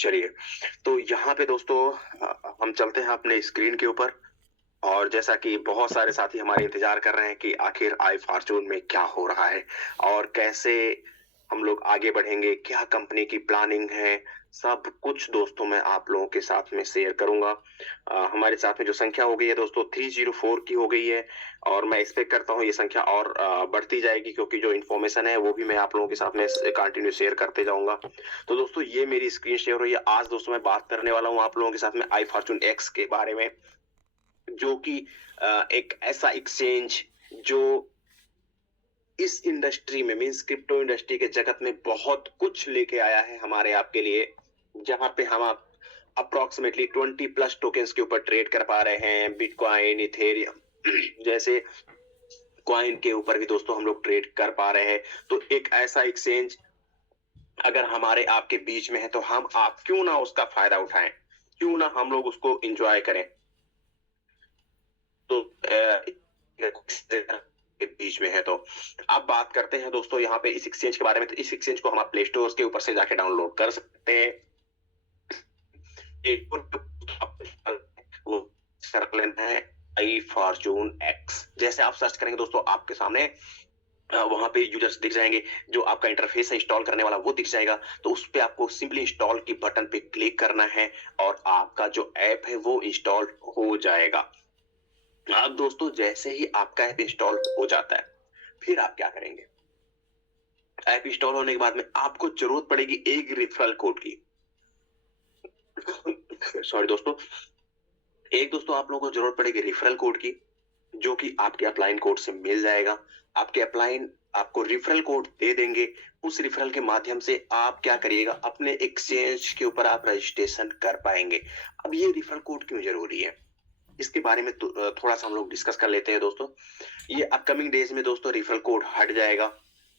चलिए, तो यहाँ पे दोस्तों हम चलते हैं अपने स्क्रीन के ऊपर और जैसा कि बहुत सारे साथी हमारे इंतजार कर रहे हैं कि आखिर आई फॉर्च्यून में क्या हो रहा है और कैसे हम लोग आगे बढ़ेंगे, क्या कंपनी की प्लानिंग है, सब कुछ दोस्तों मैं आप लोगों के साथ में शेयर करूंगा। हमारे साथ में जो संख्या हो गई है दोस्तों 304 की हो गई है और मैं एक्सपेक्ट करता हूँ ये संख्या और बढ़ती जाएगी क्योंकि जो इन्फॉर्मेशन है वो भी मैं आप लोगों के साथ में कंटिन्यू शेयर करते जाऊंगा। तो दोस्तों ये मेरी स्क्रीन शेयर हुई है। आज दोस्तों मैं बात करने वाला हूँ आप लोगों के साथ में आई फॉर्च्यून एक्स के बारे में, जो कि एक ऐसा एक्सचेंज जो इस इंडस्ट्री में मींस क्रिप्टो इंडस्ट्री के जगत में बहुत कुछ लेके आया है हमारे आपके लिए, जहां पे हम आप अप्रोक्सीमेटली 20+ टोकन्स के ऊपर ट्रेड कर पा रहे हैं। बिटकॉइन, इथेरियम जैसे कॉइन के ऊपर भी दोस्तों हम लोग ट्रेड कर पा रहे हैं। तो एक ऐसा एक्सचेंज अगर हमारे आपके बीच में है तो हम आप क्यों ना उसका फायदा उठाएं, क्यों ना हम लोग उसको एंजॉय करें। तो के बीच में है तो अब बात करते हैं दोस्तों यहाँ पे इस एक्सचेंज के बारे में। तो इस एक्सचेंज को हम प्ले स्टोर के ऊपर से जाके डाउनलोड कर सकते हैं। एक वो कर लेना है आई फॉर्च्यून एक्स। जैसे आप सर्च करेंगे दोस्तों आपके सामने वहां पे यूजर्स दिख जाएंगे, जो आपका इंटरफेस है इंस्टॉल करने वाला वो दिख जाएगा। तो उस पे आपको सिंपली इंस्टॉल की बटन पे क्लिक करना है और आपका जो ऐप है वो इंस्टॉल हो जाएगा। अब दोस्तों जैसे ही आपका ऐप इंस्टॉल हो जाता है फिर आप क्या करेंगे, ऐप इंस्टॉल होने के बाद में आपको जरूरत पड़ेगी एक रेफरल कोड की। सॉरी दोस्तों, एक दोस्तों आप लोगों को जरूरत पड़ेगी रेफरल कोड की, जो कि आपके अपलाइन कोड से मिल जाएगा। आपके अपलाइन आपको रेफरल कोड दे देंगे। उस रेफरल के माध्यम से आप क्या करिएगा, अपने एक्सचेंज के ऊपर आप रजिस्ट्रेशन कर पाएंगे। अब ये रेफरल कोड क्यों जरूरी है, इसके बारे में तो थोड़ा सा हम लोग डिस्कस कर लेते हैं दोस्तों। ये अपकमिंग डेज में दोस्तों रेफरल कोड हट जाएगा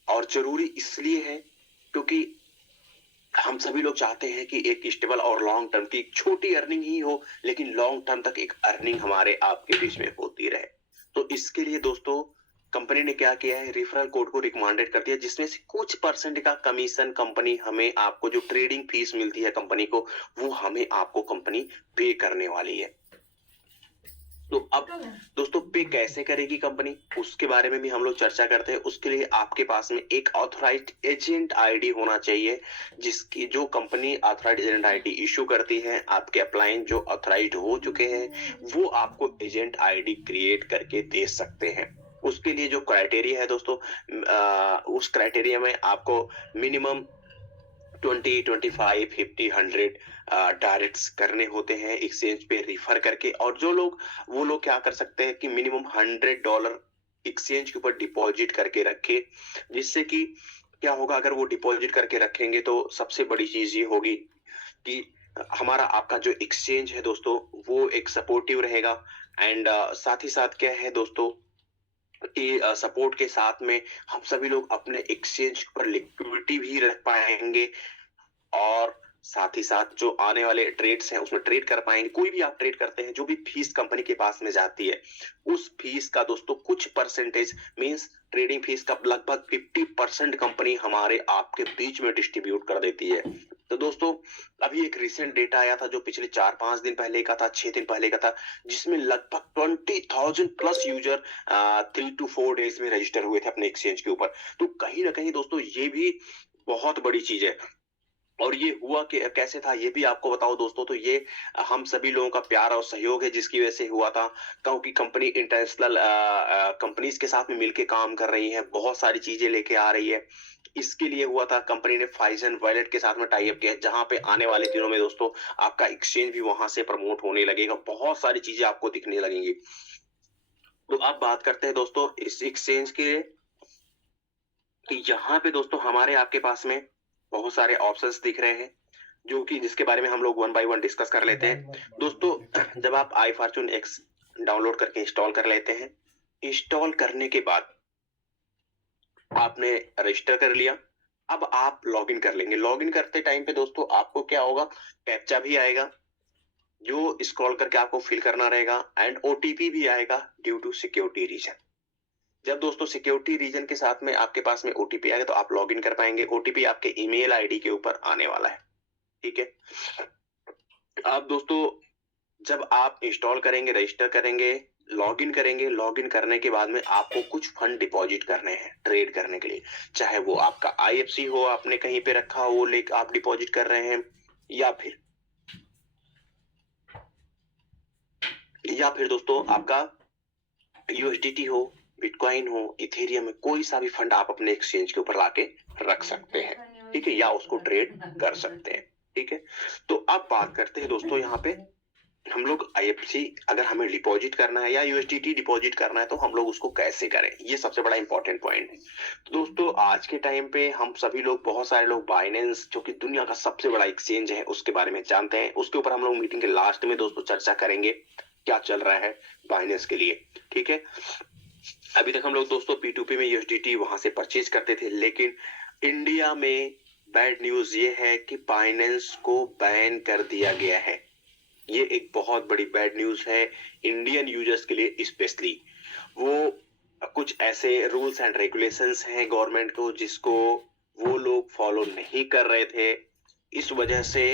और जरूरी इसलिए है क्योंकि हम सभी लोग चाहते हैं कि एक स्टेबल और लॉन्ग टर्म की छोटी अर्निंग ही हो, लेकिन लॉन्ग टर्म तक एक अर्निंग हमारे आपके बीच में होती रहे। तो इसके लिए दोस्तों कंपनी ने क्या किया है, रेफरल कोड को रिकमेंडेड कर दिया, जिसमें से कुछ परसेंट का कमीशन कंपनी हमें आपको जो ट्रेडिंग फीस मिलती है कंपनी को, वो हमें आपको कंपनी पे करने वाली है। तो अब दोस्तों पे कैसे करेगी कंपनी, उसके बारे में भी हम लोग चर्चा करते हैं। उसके लिए आपके पास में एक ऑथराइज्ड एजेंट आईडी होना चाहिए, जिसकी जो company authorised agent ID issue करती है, आपके अपलाइन जो ऑथराइज्ड हो चुके हैं वो आपको एजेंट आईडी क्रिएट करके दे सकते हैं। उसके लिए जो क्राइटेरिया है दोस्तों, उस क्राइटेरिया में आपको मिनिमम 20, 25, 50, 100 डायरेक्ट्स करने होते हैं एक्सचेंज पे रिफर करके। और जो लोग वो लोग क्या कर सकते हैं कि मिनिमम $100 एक्सचेंज के ऊपर डिपॉजिट करके रखे, जिससे कि क्या होगा, अगर वो डिपॉजिट करके रखेंगे तो सबसे बड़ी चीज ये होगी कि हमारा आपका जो एक्सचेंज है दोस्तों वो एक सपोर्टिव रहेगा। एंड साथ ही साथ क्या है दोस्तों कि सपोर्ट के साथ में हम सभी लोग अपने एक्सचेंज पर लिक्विडिटी भी रख पाएंगे और साथ ही साथ जो आने वाले ट्रेड्स हैं उसमें ट्रेड कर पाएंगे। कोई भी आप ट्रेड करते हैं, जो भी फीस कंपनी के पास में जाती है उस फीस का दोस्तों कुछ परसेंटेज मींस ट्रेडिंग फीस का लगभग 50% कंपनी हमारे आपके बीच में डिस्ट्रीब्यूट कर देती है। तो दोस्तों अभी एक रिसेंट डेटा आया था जो पिछले 4-5 दिन पहले का था, 6 दिन पहले का था, जिसमें लगभग 20,000+ यूजर 3 to 4 डेज में रजिस्टर हुए थे अपने एक्सचेंज के ऊपर। तो कहीं ना कहीं दोस्तों ये भी बहुत बड़ी चीज है। और ये हुआ कि कैसे था ये भी आपको बताओ दोस्तों। तो ये हम सभी लोगों का प्यार और सहयोग है जिसकी वजह से हुआ था, क्योंकि कंपनी इंटरनेशनल कंपनीज के साथ में मिलके काम कर रही है, बहुत सारी चीजें लेके आ रही है। इसके लिए हुआ था कंपनी ने फाइजन वॉलेट के साथ में टाई अप किया, जहां पे आने वाले दिनों में दोस्तों आपका एक्सचेंज भी वहां से प्रमोट होने लगेगा, बहुत सारी चीजें आपको दिखने लगेंगी। तो अब बात करते हैं दोस्तों इस एक्सचेंज के, कि यहाँ पे दोस्तों हमारे आपके पास में बहुत सारे ऑप्शंस दिख रहे हैं, जो कि जिसके बारे में हम लोग वन बाय वन डिस्कस कर लेते हैं दोस्तों। जब आप आई फॉर्च्यून एक्स डाउनलोड करके इंस्टॉल कर लेते हैं, इंस्टॉल करने के बाद आपने रजिस्टर कर लिया, अब आप लॉगिन कर लेंगे। लॉगिन करते टाइम पे दोस्तों आपको क्या होगा, कैप्चा भी आएगा जो स्क्रॉल करके आपको फिल करना रहेगा एंड ओटीपी भी आएगा ड्यू टू सिक्योरिटी रीजन। जब दोस्तों सिक्योरिटी रीजन के साथ में आपके पास में ओटीपी आएगा तो आप लॉगिन कर पाएंगे। ओटीपी आपके ईमेल आईडी के ऊपर आने वाला है। ठीक है। अब दोस्तों जब आप इंस्टॉल करेंगे, रजिस्टर करेंगे, लॉगिन करेंगे, लॉगिन करने के बाद में आपको कुछ फंड डिपॉजिट करने हैं ट्रेड करने के लिए। चाहे वो आपका आईएफसी हो, आपने कहीं पे रखा हो, वो लेकर आप डिपॉजिट कर रहे हैं, या फिर दोस्तों आपका यूएसडीटी हो, बिटकॉइन हो, इथेरियम है, कोई सा भी फंड आप अपने एक्सचेंज के ऊपर लाके रख सकते हैं, ठीक है, या उसको ट्रेड कर सकते हैं, ठीक है। तो अब बात करते हैं दोस्तों यहाँ पे हम लोग आईएफसी अगर हमें डिपॉजिट करना है या यूएसडीटी डिपॉजिट करना है तो हम लोग उसको कैसे करें, ये सबसे बड़ा इंपॉर्टेंट पॉइंट है। तो दोस्तों आज के टाइम पे हम सभी लोग, बहुत सारे लोग बाइनेंस जो कि दुनिया का सबसे बड़ा एक्सचेंज है उसके बारे में जानते हैं। उसके ऊपर हम लोग मीटिंग के लास्ट में दोस्तों चर्चा करेंगे क्या चल रहा है बाइनेंस के लिए, ठीक है। अभी तक हम लोग दोस्तों P2P में यूएसडीटी वहां से परचेज करते थे, लेकिन इंडिया में बैड न्यूज ये है कि बाइनेंस को बैन कर दिया गया है। ये एक बहुत बड़ी बैड न्यूज है इंडियन यूजर्स के लिए स्पेशली। वो कुछ ऐसे रूल्स एंड रेगुलेशंस हैं गवर्नमेंट को जिसको वो लोग फॉलो नहीं कर रहे थे, इस वजह से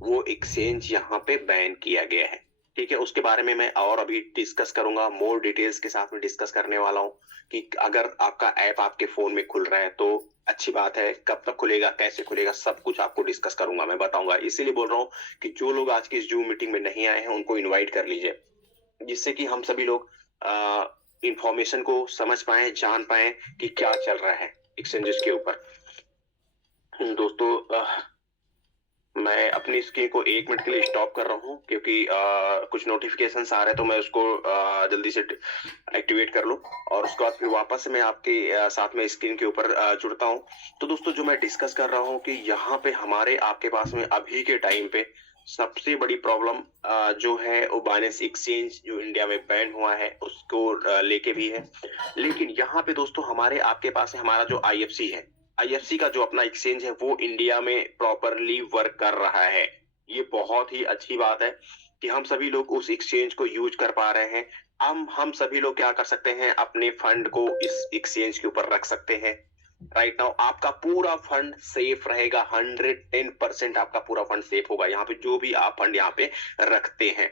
वो एक्सचेंज यहाँ पे बैन किया गया है, ठीक है। उसके बारे में मैं और अभी डिस्कस करूंगा, मोर डिटेल्स के साथ में डिस्कस करने वाला हूँ कि अगर आपका ऐप आपके फोन में खुल रहा है तो अच्छी बात है, कब तक खुलेगा, कैसे खुलेगा, सब कुछ आपको डिस्कस करूंगा, मैं बताऊंगा। इसीलिए बोल रहा हूँ कि जो लोग आज की इस जूम मीटिंग में नहीं आए हैं उनको इन्वाइट कर लीजिए, जिससे कि हम सभी लोग इंफॉर्मेशन को समझ पाए, जान पाए कि क्या चल रहा है एक्सचेंजेस के ऊपर। दोस्तों मैं अपनी स्क्रीन को 1 मिनट के लिए स्टॉप कर रहा हूँ क्योंकि कुछ नोटिफिकेशंस आ रहे हैं, तो मैं उसको जल्दी से एक्टिवेट कर लूँ और उसके बाद फिर वापस से मैं आपके साथ में स्क्रीन के ऊपर जुड़ता हूँ। तो दोस्तों जो मैं डिस्कस कर रहा हूँ कि यहाँ पे हमारे आपके पास में अभी के टाइम पे सबसे बड़ी प्रॉब्लम जो है वो बाइनेंस एक्सचेंज जो इंडिया में बैन हुआ है उसको लेके भी है। लेकिन यहाँ पे दोस्तों हमारे आपके पास है हमारा जो आईएफसी है, आईएफसी का जो अपना एक्सचेंज है वो इंडिया में प्रॉपरली वर्क कर रहा है। ये बहुत ही अच्छी बात है कि हम सभी लोग उस एक्सचेंज को यूज कर पा रहे हैं। हम सभी लोग क्या कर सकते हैं, अपने फंड को इस एक्सचेंज के ऊपर रख सकते हैं। राइट नाउ आपका पूरा फंड सेफ रहेगा, 110% आपका पूरा फंड सेफ होगा यहाँ पे, जो भी आप फंड यहाँ पे रखते हैं,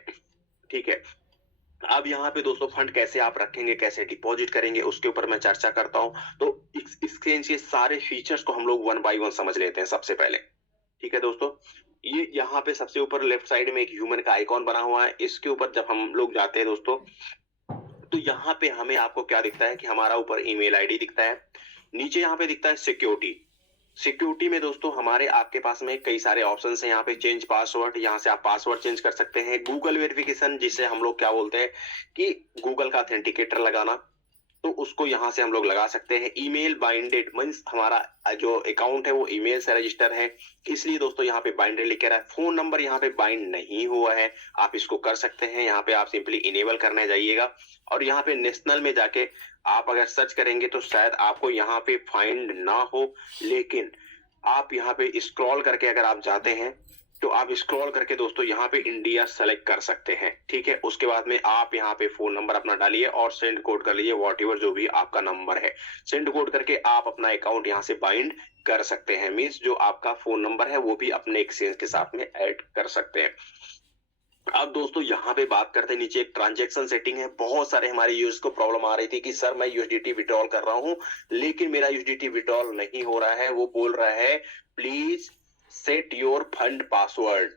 ठीक है। अब यहाँ पे दोस्तों फंड कैसे आप रखेंगे, कैसे डिपॉजिट करेंगे, उसके ऊपर मैं चर्चा करता हूँ। तो एक्सचेंज के सारे फीचर्स को हम लोग 1 बाय 1 समझ लेते हैं सबसे पहले, ठीक है दोस्तों। ये यहाँ पे सबसे ऊपर लेफ्ट साइड में एक ह्यूमन का आइकॉन बना हुआ है, इसके ऊपर जब हम लोग जाते हैं दोस्तों तो यहाँ पे हमें आपको क्या दिखता है कि हमारा ऊपर ईमेल आईडी दिखता है, नीचे यहाँ पे दिखता है सिक्योरिटी। सिक्योरिटी में दोस्तों हमारे आपके पास में कई सारे ऑप्शंस हैं, यहाँ पे चेंज पासवर्ड, यहाँ से आप पासवर्ड चेंज कर सकते हैं। गूगल वेरिफिकेशन जिसे हम लोग क्या बोलते हैं कि गूगल का ऑथेंटिकेटर लगाना, तो उसको यहाँ से हम लोग लगा सकते हैं। ईमेल बाइंडेड मींस हमारा जो अकाउंट है वो ईमेल से रजिस्टर है, इसलिए दोस्तों यहाँ पे बाइंडेड लिख रहा है। फोन नंबर यहाँ पे बाइंड नहीं हुआ है, आप इसको कर सकते हैं। यहाँ पे आप सिंपली इनेबल करने जाइएगा और यहाँ पे नेशनल में जाके आप अगर सर्च करेंगे तो शायद आपको यहाँ पे फाइंड ना हो, लेकिन आप यहाँ पे स्क्रॉल करके अगर आप जाते हैं तो आप स्क्रॉल करके दोस्तों यहाँ पे इंडिया सेलेक्ट कर सकते हैं, ठीक है। उसके बाद में आप यहाँ पे फोन नंबर अपना डालिए और सेंड कोड कर लीजिए, व्हाटएवर जो भी आपका नंबर है, सेंड कोड करके आप अपना अकाउंट यहाँ से बाइंड कर सकते हैं। मींस जो आपका फोन नंबर है वो भी अपने एक्सचेंज के साथ में ऐड कर सकते हैं। अब दोस्तों यहाँ पे बात करते हैं, नीचे एक ट्रांजैक्शन सेटिंग है। बहुत सारे हमारे यूजर्स को प्रॉब्लम आ रही थी कि सर मैं यूएसडीटी विड्रॉल कर रहा हूँ लेकिन मेरा यूएसडीटी विड्रॉल नहीं हो रहा है, वो बोल रहा है please set your fund password,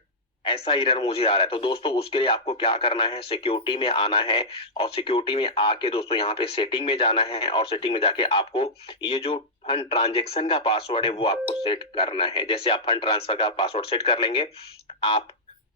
ऐसा एरर मुझे आ रहा है। तो दोस्तों उसके लिए आपको क्या करना है, सिक्योरिटी में आना है और सिक्योरिटी में आके दोस्तों यहाँ पे सेटिंग में जाना है और सेटिंग में जाके आपको ये जो फंड ट्रांजैक्शन का पासवर्ड है वो आपको सेट करना है। जैसे आप फंड ट्रांसफर का पासवर्ड सेट कर लेंगे, आप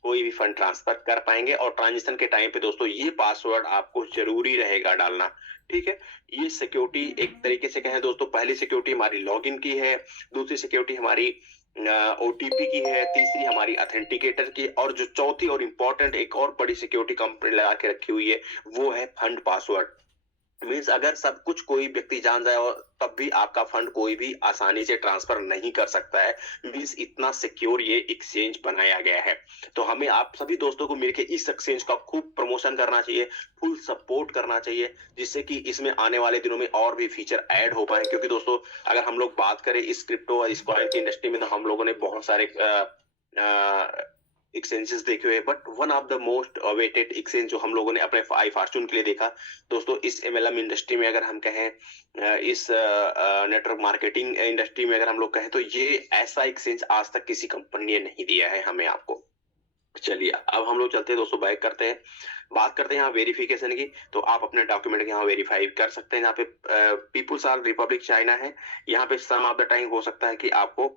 कोई भी फंड ट्रांसफर कर पाएंगे। और ट्रांजेक्शन के टाइम पे दोस्तों ये पासवर्ड आपको जरूरी रहेगा डालना, ठीक है। ये सिक्योरिटी एक तरीके से कहें दोस्तों, पहली सिक्योरिटी हमारी लॉगिन की है, दूसरी सिक्योरिटी हमारी ओटीपी की है, तीसरी हमारी ऑथेंटिकेटर की, और जो चौथी और इंपॉर्टेंट एक और बड़ी सिक्योरिटी कंपनी लगा के रखी हुई है वो है फंड पासवर्ड। मीन्स अगर सब कुछ कोई व्यक्ति जान जाए और तब भी आपका फंड कोई भी आसानी से ट्रांसफर नहीं कर सकता है। मीन्स इतना सिक्योर ये एक्सचेंज बनाया गया है। तो हमें आप सभी दोस्तों को मिलकर इस एक्सचेंज का खूब प्रमोशन करना चाहिए, फुल सपोर्ट करना चाहिए, जिससे कि इसमें आने वाले दिनों में और भी फीचर ऐड हो पाए। क्योंकि दोस्तों अगर हम लोग बात करें इस क्रिप्टो और इस कॉइन की इंडस्ट्री में तो हम लोगों ने बहुत सारे एक्सचेंजेस देखे हुए, but one of the most awaited exchange जो हम लोगों ने अपने आई फॉर्चून के लिए देखा दोस्तों, इस एमएलएम इंडस्ट्री में अगर हम कहें, इस नेटवर्क मार्केटिंग इंडस्ट्री में अगर हम लोग कहें, तो ये ऐसा एक्सचेंज आज तक किसी कंपनी ने नहीं दिया है हमें, आपको। चलिए अब हम लोग चलते हैं दोस्तों, बैक करते हैं, बात करते हैं यहाँ वेरिफिकेशन की। तो आप अपने डॉक्यूमेंट यहाँ वेरीफाई कर सकते हैं। यहाँ पे पीपुल्स आर रिपब्लिक चाइना है। यहाँ पे सम ऑफ द टाइम हो सकता है कि आपको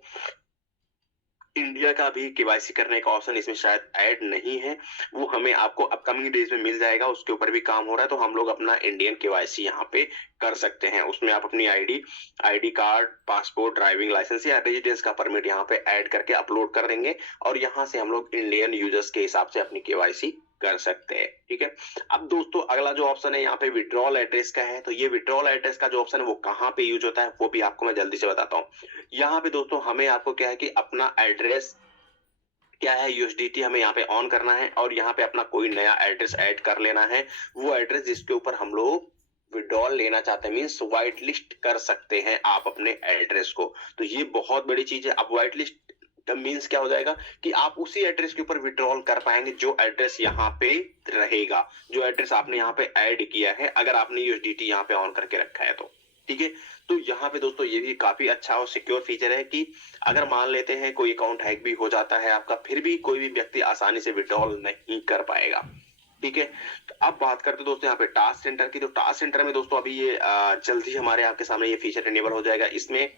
इंडिया का भी केवाईसी करने का ऑप्शन इसमें शायद ऐड नहीं है, वो हमें आपको अपकमिंग डेज में मिल जाएगा, उसके ऊपर भी काम हो रहा है। तो हम लोग अपना इंडियन केवाईसी यहाँ पे कर सकते हैं। उसमें आप अपनी ID card, passport, driving licence या रेजिडेंस का परमिट यहाँ पे ऐड करके अपलोड कर देंगे, और यहाँ से हम लोग इंडियन यूजर्स के हिसाब से अपनी केवाईसी कर सकते हैं। ठीक है। अब दोस्तों अगला जो ऑप्शन है यहाँ पे विड्रॉल एड्रेस का है। तो ये विड्रॉल एड्रेस का जो ऑप्शन है वो कहाँ पे यूज होता है वो भी आपको मैं जल्दी से बताता हूँ। यहाँ पे दोस्तों हमें आपको क्या है कि अपना एड्रेस क्या है, यूएसडीटी हमें यहाँ पे ऑन करना है, और यहाँ पे अपना कोई नया एड्रेस ऐड कर लेना है। वो एड्रेस जिसके ऊपर हम लोग विड्रॉल लेना चाहते हैं, मींस व्हाइट लिस्ट कर सकते हैं आप अपने एड्रेस को। तो ये बहुत बड़ी चीज है। अब व्हाइट लिस्ट मींस क्या हो जाएगा कि आप उसी एड्रेस के ऊपर विड्रॉल कर पाएंगे जो एड्रेस यहाँ पे रहेगा, जो एड्रेस आपने यहाँ पे ऐड किया है, अगर आपने यूएसडीटी यहाँ पे ऑन करके रखा है तो। ठीक है। तो यहाँ पे दोस्तों ये भी काफी अच्छा और सिक्योर फीचर है कि अगर मान लेते हैं कोई अकाउंट हैक भी हो जाता है आपका, फिर भी कोई भी व्यक्ति आसानी से विड्रॉल नहीं कर पाएगा। ठीक है। तो अब बात करते हैं दोस्तों यहाँ पे टास्क सेंटर की। तो टास्क सेंटर में दोस्तों अभी ये जल्दी हमारे आपके सामने ये फीचर इनेबल हो जाएगा। इसमें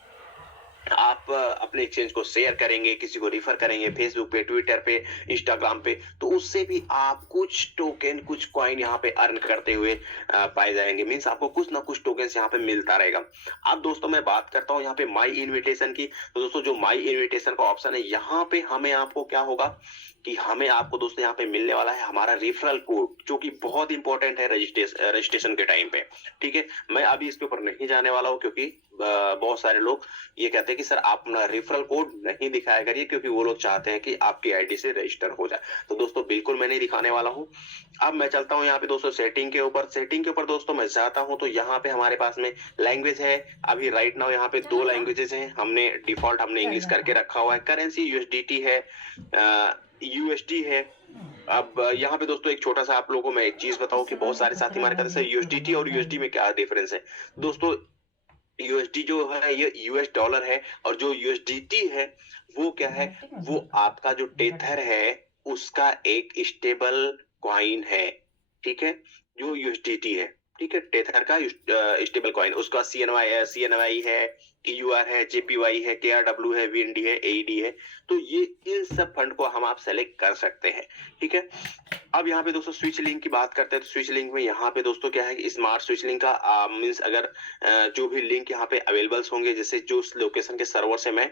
आप अपने एक्सचेंज को शेयर करेंगे, किसी को रिफर करेंगे फेसबुक पे, ट्विटर पे, इंस्टाग्राम पे, तो उससे भी आप कुछ टोकन, कुछ कॉइन यहाँ पे अर्न करते हुए पाए जाएंगे। मींस आपको कुछ ना कुछ टोकन यहाँ पे मिलता रहेगा। अब दोस्तों मैं बात करता हूँ यहाँ पे माई इन्विटेशन की। तो दोस्तों जो माई इन्विटेशन का ऑप्शन है, यहाँ पे हमें आपको क्या होगा कि हमें आपको दोस्तों यहाँ पे मिलने वाला है हमारा रेफरल कोड, जो कि बहुत इंपॉर्टेंट है रजिस्ट्रेशन के टाइम पे। ठीक है। मैं अभी इसके ऊपर नहीं जाने वाला हूँ, क्योंकि बहुत सारे लोग ये कहते हैं कि सर आप अपना रेफरल कोड नहीं दिखाया करिए, क्योंकि वो लोग चाहते हैं कि आपकी आईडी से रजिस्टर हो जाए। तो दोस्तों बिल्कुल मैं नहीं दिखाने वाला हूँ। अब मैं चलता हूँ यहाँ पे दोस्तों सेटिंग के ऊपर। सेटिंग के ऊपर दोस्तों मैं जाता हूँ, तो यहाँ पे हमारे पास में लैंग्वेज है। अभी राइट नाउ यहाँ पे 2 लैंग्वेजेस हैं, हमने डिफॉल्ट इंग्लिश करके रखा हुआ है। करेंसी यूएसडीटी है, यूएसडी है। अब यहाँ पे दोस्तों एक छोटा सा आप लोगों को मैं एक चीज बताऊं कि बहुत सारे साथी हमारे कहते हैं यूएसडीटी और यूएसडी में क्या डिफरेंस है। दोस्तों यूएसडी जो है ये यूएस डॉलर है, और जो यूएसडीटी है वो क्या है, वो आपका जो टेथर है उसका एक स्टेबल कॉइन है। ठीक है। जो यूएसडीटी है, ठीक है, टेथर का स्टेबल कॉइन, उसका सीएनवाई है, ईयूआर है, जेपीवाई है, केआरडब्ल्यू है, वीएनडी है, एईडी है। तो ये इन सब फंड को हम आप सेलेक्ट कर सकते हैं। ठीक है। अब यहाँ पे दोस्तों स्विच लिंक की बात करते हैं। तो स्विच लिंक में यहाँ पे दोस्तों क्या है कि स्मार्ट स्विच लिंक का मींस अगर जो भी लिंक यहाँ पे अवेलेबल होंगे, जैसे जो लोकेशन के सर्वर से मैं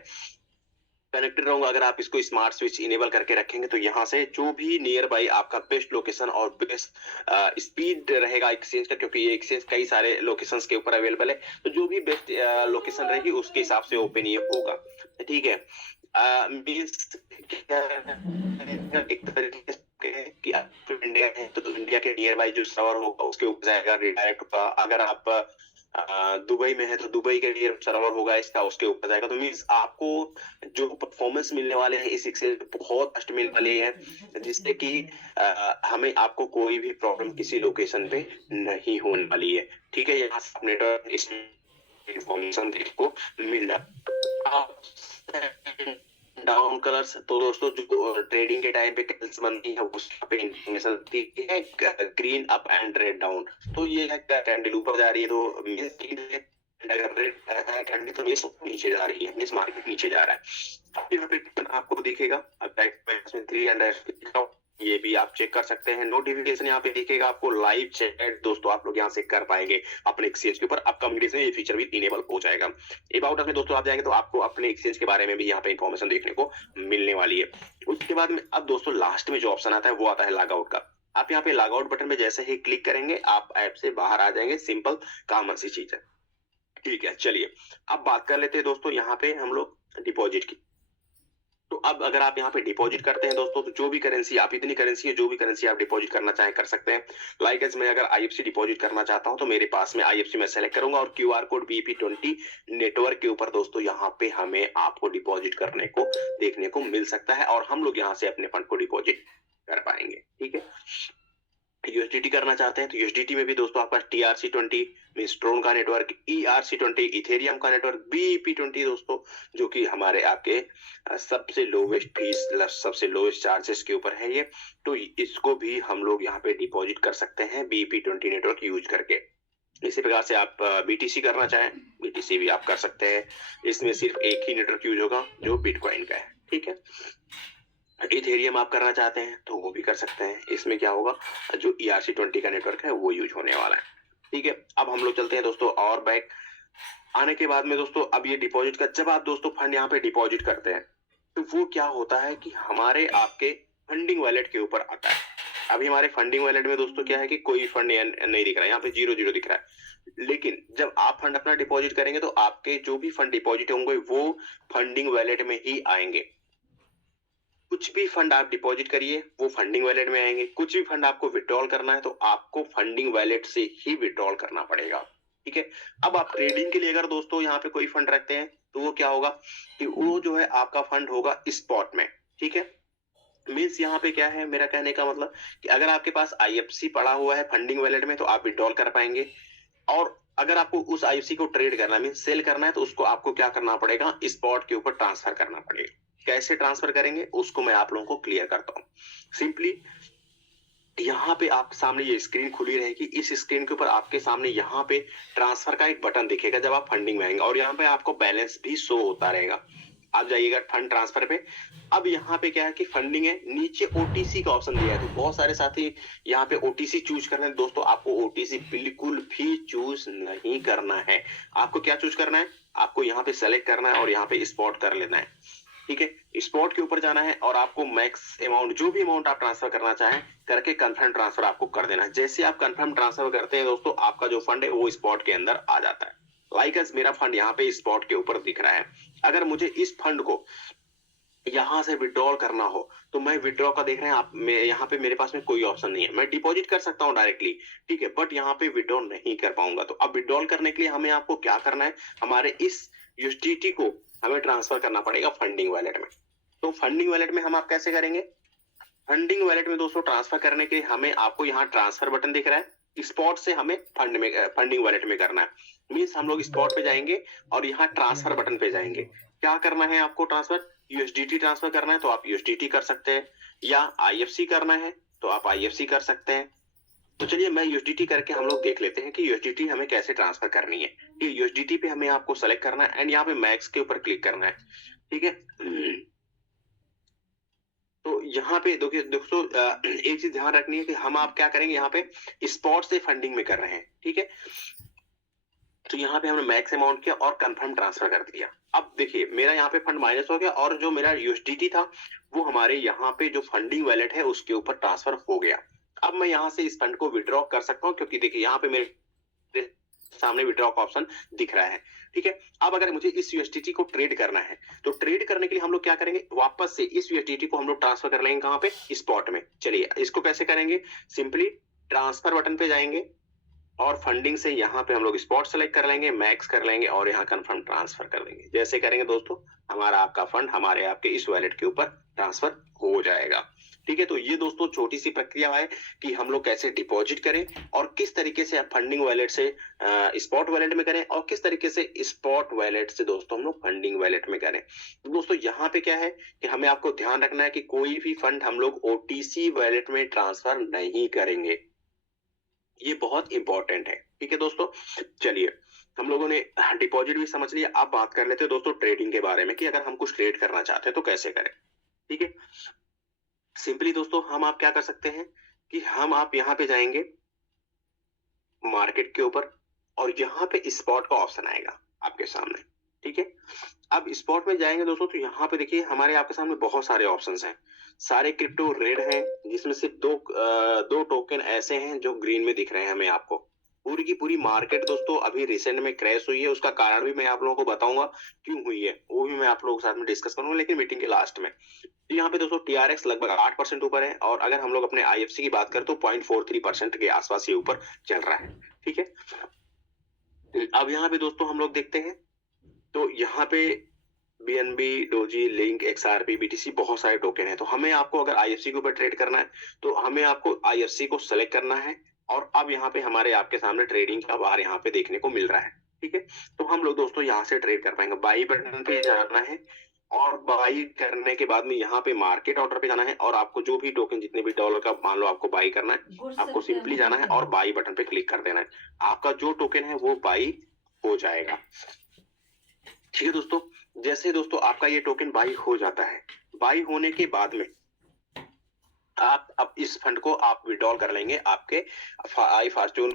कनेक्टेड रहूंगा, अगर आप इसको स्मार्ट स्विच इनेबल करके रखेंगे, तो यहाँ से जो भी नियर बाई आपका बेस्ट लोकेशन और बेस्ट स्पीड रहेगा एक्सचेंज का, क्योंकि ये एक्सचेंज कई सारे लोकेशंस के ऊपर अवेलेबल है, तो जो भी बेस्ट लोकेशन रहेगी उसके हिसाब से ओपन ये होगा। ठीक है। मींस एक तरीके से कि आप इंडिया है तो इंडिया के नियर बाई जो सर्वर होगा उसके ऊपर जाएगा, रिडायरेक्ट होगा। अगर आप दुबई में है तो दुबई के लिए सर्वर होगा इसका, उसके ऊपर जाएगा। तो मींस आपको जो परफॉर्मेंस मिलने वाले हैं इस एक्सचेंज पे बहुत फास्ट मिलने वाले हैं, जिससे कि हमें आपको कोई भी प्रॉब्लम किसी लोकेशन पे नहीं होने वाली है। ठीक है। यहाँ से नेटवर्क इंफॉर्मेशन देखो मिल रहा डाउन कलर्स। तो दोस्तों जो ट्रेडिंग के टाइम पे कैंडल्स बनती है उस पे इंफॉर्मेशन दी है, green up and red down. तो ये है कैंडल ऊपर जा रही है तो मींस अगर रेड है कैंडल तो मींस नीचे जा रही है, मींस मार्केट नीचे जा रहा है। अब यहाँ पे आपको दिखेगा, अब इसमें 300 ये भी आप चेक कर सकते हैं। नोटिफिकेशन यहाँ पे दिखेगा आपको, लाइव चैट दोस्तों आप लोग यहाँ से कर पाएंगे अपने एक्सचेंज के ऊपर। अपकमिंग डेज में ये फीचर भी इनेबल हो जाएगा। अबाउट अस में दोस्तों आप जाएंगे तो आपको अपने एक्सचेंज के बारे में भी यहाँ पे इंफॉर्मेशन देखने को मिलने वाली है। उसके बाद में अब दोस्तों लास्ट में जो ऑप्शन आता है वो आता है लॉग आउट का। आप यहाँ पे लॉग आउट बटन में जैसे ही क्लिक करेंगे आप ऐप से बाहर आ जाएंगे। सिंपल कॉमन सी चीज है। ठीक है। चलिए अब बात कर लेते हैं दोस्तों यहाँ पे हम लोग डिपॉजिट की। तो अब अगर आप यहाँ पे डिपॉजिट करते हैं दोस्तों, तो जो भी करेंसी आप, इतनी करेंसी है, जो भी करेंसी आप डिपॉजिट करना चाहें कर सकते हैं। लाइक एज मैं अगर आईएफसी डिपॉजिट करना चाहता हूं तो मेरे पास में आईएफसी मैं सेलेक्ट करूंगा और क्यूआर कोड BEP20 नेटवर्क के ऊपर दोस्तों यहाँ पे हमें आपको डिपॉजिट करने को देखने को मिल सकता है और हम लोग यहाँ से अपने फंड को डिपॉजिट कर पाएंगे। ठीक है, यूएसडीटी करना चाहते हैं तो यूएसडीटी में भी दोस्तों आपका TRC20 मिस्ट्रोन का नेटवर्क, ERC20 इथेरियम का नेटवर्क, BEP20 दोस्तों जो कि हमारे आपके सबसे लोवेस्ट फीस, सबसे लोवेस्ट चार्जेस के ऊपर है ये, तो इसको भी हम लोग यहाँ पे डिपॉजिट कर सकते हैं BEP20 नेटवर्क यूज करके। इसी प्रकार से आप BTC करना चाहें, BTC भी आप कर सकते हैं। इसमें सिर्फ एक ही नेटवर्क यूज होगा जो बिटकॉइन का है। ठीक है, इथेरियम आप करना चाहते हैं तो वो भी कर सकते हैं। इसमें क्या होगा, जो ERC20 का नेटवर्क है वो यूज होने वाला है। ठीक है, अब हम लोग चलते हैं दोस्तों और बैक आने के बाद में दोस्तों, अब ये डिपॉजिट का, जब आप दोस्तों फंड यहाँ पे डिपॉजिट करते हैं तो वो क्या होता है कि हमारे आपके फंडिंग वॉलेट के ऊपर आता है। अभी हमारे फंडिंग वॉलेट में दोस्तों क्या है कि कोई फंड नहीं दिख रहा है, यहाँ पे 0 दिख रहा है। लेकिन जब आप फंड अपना डिपॉजिट करेंगे तो आपके जो भी फंड डिपॉजिट होंगे वो फंडिंग वॉलेट में ही आएंगे। कुछ भी फंड आप डिपॉजिट करिए वो फंडिंग वॉलेट में आएंगे। कुछ भी फंड आपको विड्रॉल करना है तो आपको फंडिंग वॉलेट से ही विड्रॉल करना पड़ेगा। ठीक है, अब आप ट्रेडिंग के लिए अगर दोस्तों यहाँ पे कोई फंड रखते हैं तो वो क्या होगा कि वो जो है आपका फंड होगा स्पॉट में। ठीक है, मीन्स यहाँ पे क्या है, मेरा कहने का मतलब कि अगर आपके पास IFC पड़ा हुआ है फंडिंग वॉलेट में तो आप विड्रॉल कर पाएंगे, और अगर आपको उस IFC को ट्रेड करना मीन सेल करना है तो उसको आपको क्या करना पड़ेगा, स्पॉट के ऊपर ट्रांसफर करना पड़ेगा। कैसे ट्रांसफर करेंगे उसको मैं आप लोगों को क्लियर करता हूँ। सिंपली यहाँ पे आप सामने ये स्क्रीन खुली रहेगी, इस स्क्रीन के ऊपर आपके सामने यहाँ पे ट्रांसफर का एक बटन दिखेगा जब आप फंडिंग में आएंगे, और यहाँ पे आपको बैलेंस भी शो होता रहेगा। आप जाइएगा फंड ट्रांसफर पे। अब यहाँ पे क्या है कि फंडिंग है, नीचे OTC का ऑप्शन दिया है, तो बहुत सारे साथी यहाँ पे OTC चूज करना है। दोस्तों आपको OTC बिल्कुल भी चूज नहीं करना है। आपको क्या चूज करना है, आपको यहाँ पे सेलेक्ट करना है और यहाँ पे स्पॉट कर लेना है। ठीक है, स्पॉट के ऊपर जाना है और आपको मैक्स अमाउंट, जो भी अमाउंट आप ट्रांसफर करना चाहें करके कंफर्म ट्रांसफर आपको कर देना है। जैसे आप कंफर्म ट्रांसफर करते हैं दोस्तों, आपका जो फंड है वो स्पॉट के अंदर आ जाता है। लाइक एज मेरा फंड यहाँ पे स्पॉट के ऊपर दिख रहा है। अगर मुझे इस फंड को यहाँ से विड्रॉल करना हो तो मैं विड्रॉ का देख रहे हैं आप, यहाँ पे मेरे पास में कोई ऑप्शन नहीं है। मैं डिपॉजिट कर सकता हूँ डायरेक्टली, ठीक है, बट यहाँ पे विड्रॉ नहीं कर पाऊंगा। तो अब विड्रॉल करने के लिए हमें आपको क्या करना है, हमारे इस USDT को हमें ट्रांसफर करना पड़ेगा फंडिंग वॉलेट में। तो फंडिंग वॉलेट में हम आप कैसे करेंगे, फंडिंग वॉलेट में दोस्तों ट्रांसफर करने के लिए हमें आपको यहाँ ट्रांसफर बटन दिख रहा है, स्पॉट से हमें फंडिंग वॉलेट में करना है। मीन्स हम लोग स्पॉट पे जाएंगे और यहाँ ट्रांसफर बटन पे जाएंगे। क्या करना है आपको, ट्रांसफर USDT ट्रांसफर करना है तो आप USDT कर सकते हैं, या IFC करना है तो आप IFC कर सकते हैं। तो चलिए मैं USDT करके हम लोग देख लेते हैं कि USDT हमें कैसे ट्रांसफर करनी है। ये USDT पे हमें आपको सेलेक्ट करना है एंड यहाँ पे मैक्स के ऊपर क्लिक करना है। ठीक है, तो यहाँ पे देखिए दोस्तों, एक चीज ध्यान रखनी है कि हम आप क्या करेंगे, यहाँ पे स्पॉट से फंडिंग में कर रहे हैं। ठीक है, तो यहाँ पे हमने मैक्स अमाउंट किया और कंफर्म ट्रांसफर कर दिया। अब देखिए मेरा यहाँ पे फंड माइनस हो गया और जो मेरा USDT था वो हमारे यहाँ पे जो फंडिंग वॉलेट है उसके ऊपर ट्रांसफर हो गया। अब मैं यहाँ से इस फंड को विड्रॉ कर सकता हूँ, क्योंकि देखिए यहाँ पे मेरे सामने विड्रॉ का ऑप्शन दिख रहा है। ठीक है, अब अगर मुझे इस USDT को ट्रेड करना है तो ट्रेड करने के लिए हम लोग क्या करेंगे, वापस से इस USDT को हम लोग ट्रांसफर कर लेंगे कहाँ पे, स्पॉट में। चलिए इसको कैसे करेंगे, सिंपली ट्रांसफर बटन पे जाएंगे और फंडिंग से यहाँ पे हम लोग स्पॉट सेलेक्ट कर लेंगे, मैक्स कर लेंगे और यहाँ कंफर्म ट्रांसफर कर देंगे। जैसे करेंगे दोस्तों हमारा आपका फंड हमारे आपके इस वॉलेट के ऊपर ट्रांसफर हो जाएगा। ठीक है, तो ये दोस्तों छोटी सी प्रक्रिया है कि हम लोग कैसे डिपॉजिट करें और किस तरीके से फंडिंग वॉलेट से स्पॉट वॉलेट में करें और किस तरीके से स्पॉट वॉलेट से दोस्तों हम लोग फंडिंग वॉलेट में करें। तो दोस्तों यहाँ पे क्या है कि हमें आपको ध्यान रखना है कि कोई भी फंड हम लोग OTC वॉलेट में ट्रांसफर नहीं करेंगे, ये बहुत इंपॉर्टेंट है। ठीक है दोस्तों, चलिए हम लोगों ने डिपॉजिट भी समझ लिया। अब बात कर लेते हैं दोस्तों ट्रेडिंग के बारे में कि अगर हम कुछ ट्रेड करना चाहते हैं तो कैसे करें। ठीक है, सिंपली दोस्तों हम आप क्या कर सकते हैं कि हम आप यहाँ पे जाएंगे मार्केट के ऊपर और यहाँ पे स्पॉट का ऑप्शन आएगा आपके सामने। ठीक है, अब स्पॉट में जाएंगे दोस्तों तो यहाँ पे देखिए हमारे आपके सामने बहुत सारे ऑप्शंस हैं। सारे क्रिप्टो रेड हैं, जिसमें सिर्फ दो टोकन ऐसे हैं जो ग्रीन में दिख रहे हैं हमें। आपको पूरी की पूरी मार्केट दोस्तों अभी रिसेंट में क्रैश हुई है, उसका कारण भी मैं आप लोगों को बताऊंगा क्यों हुई है, वो भी मैं आप लोगों के साथ में डिस्कस करूंगा लेकिन मीटिंग के लास्ट में। तो यहाँ पे दोस्तों TRX लगभग 8% ऊपर है, और अगर हम लोग अपने IFC की बात करें तो 0.43% के आसपास ये ऊपर चल रहा है। ठीक है, अब यहाँ पे दोस्तों हम लोग देखते हैं, तो यहाँ पे BNB, doji, link, XRP, BTC बहुत सारे टोकन है। तो हमें आपको अगर IFC के ऊपर ट्रेड करना है तो हमें आपको IFC को सेलेक्ट करना है, और अब यहाँ पे हमारे आपके सामने ट्रेडिंग का बार यहाँ पे देखने को मिल रहा है। ठीक है, तो हम लोग दोस्तों यहाँ से ट्रेड कर पाएंगे। बाई बटन पे जाना है, और बाई करने के बाद में यहाँ पे मार्केट ऑर्डर पे जाना है, और आपको जो भी टोकन जितने भी डॉलर का मान लो आपको बाई करना है, आपको सिंपली जाना है और बाई बटन पे क्लिक कर देना है। आपका जो टोकन है वो बाई हो जाएगा। ठीक है दोस्तों, जैसे दोस्तों आपका ये टोकन बाई हो जाता है, बाई होने के बाद में आप अब इस फंड को आप विड्रॉल कर लेंगे आपके आई फॉर्चून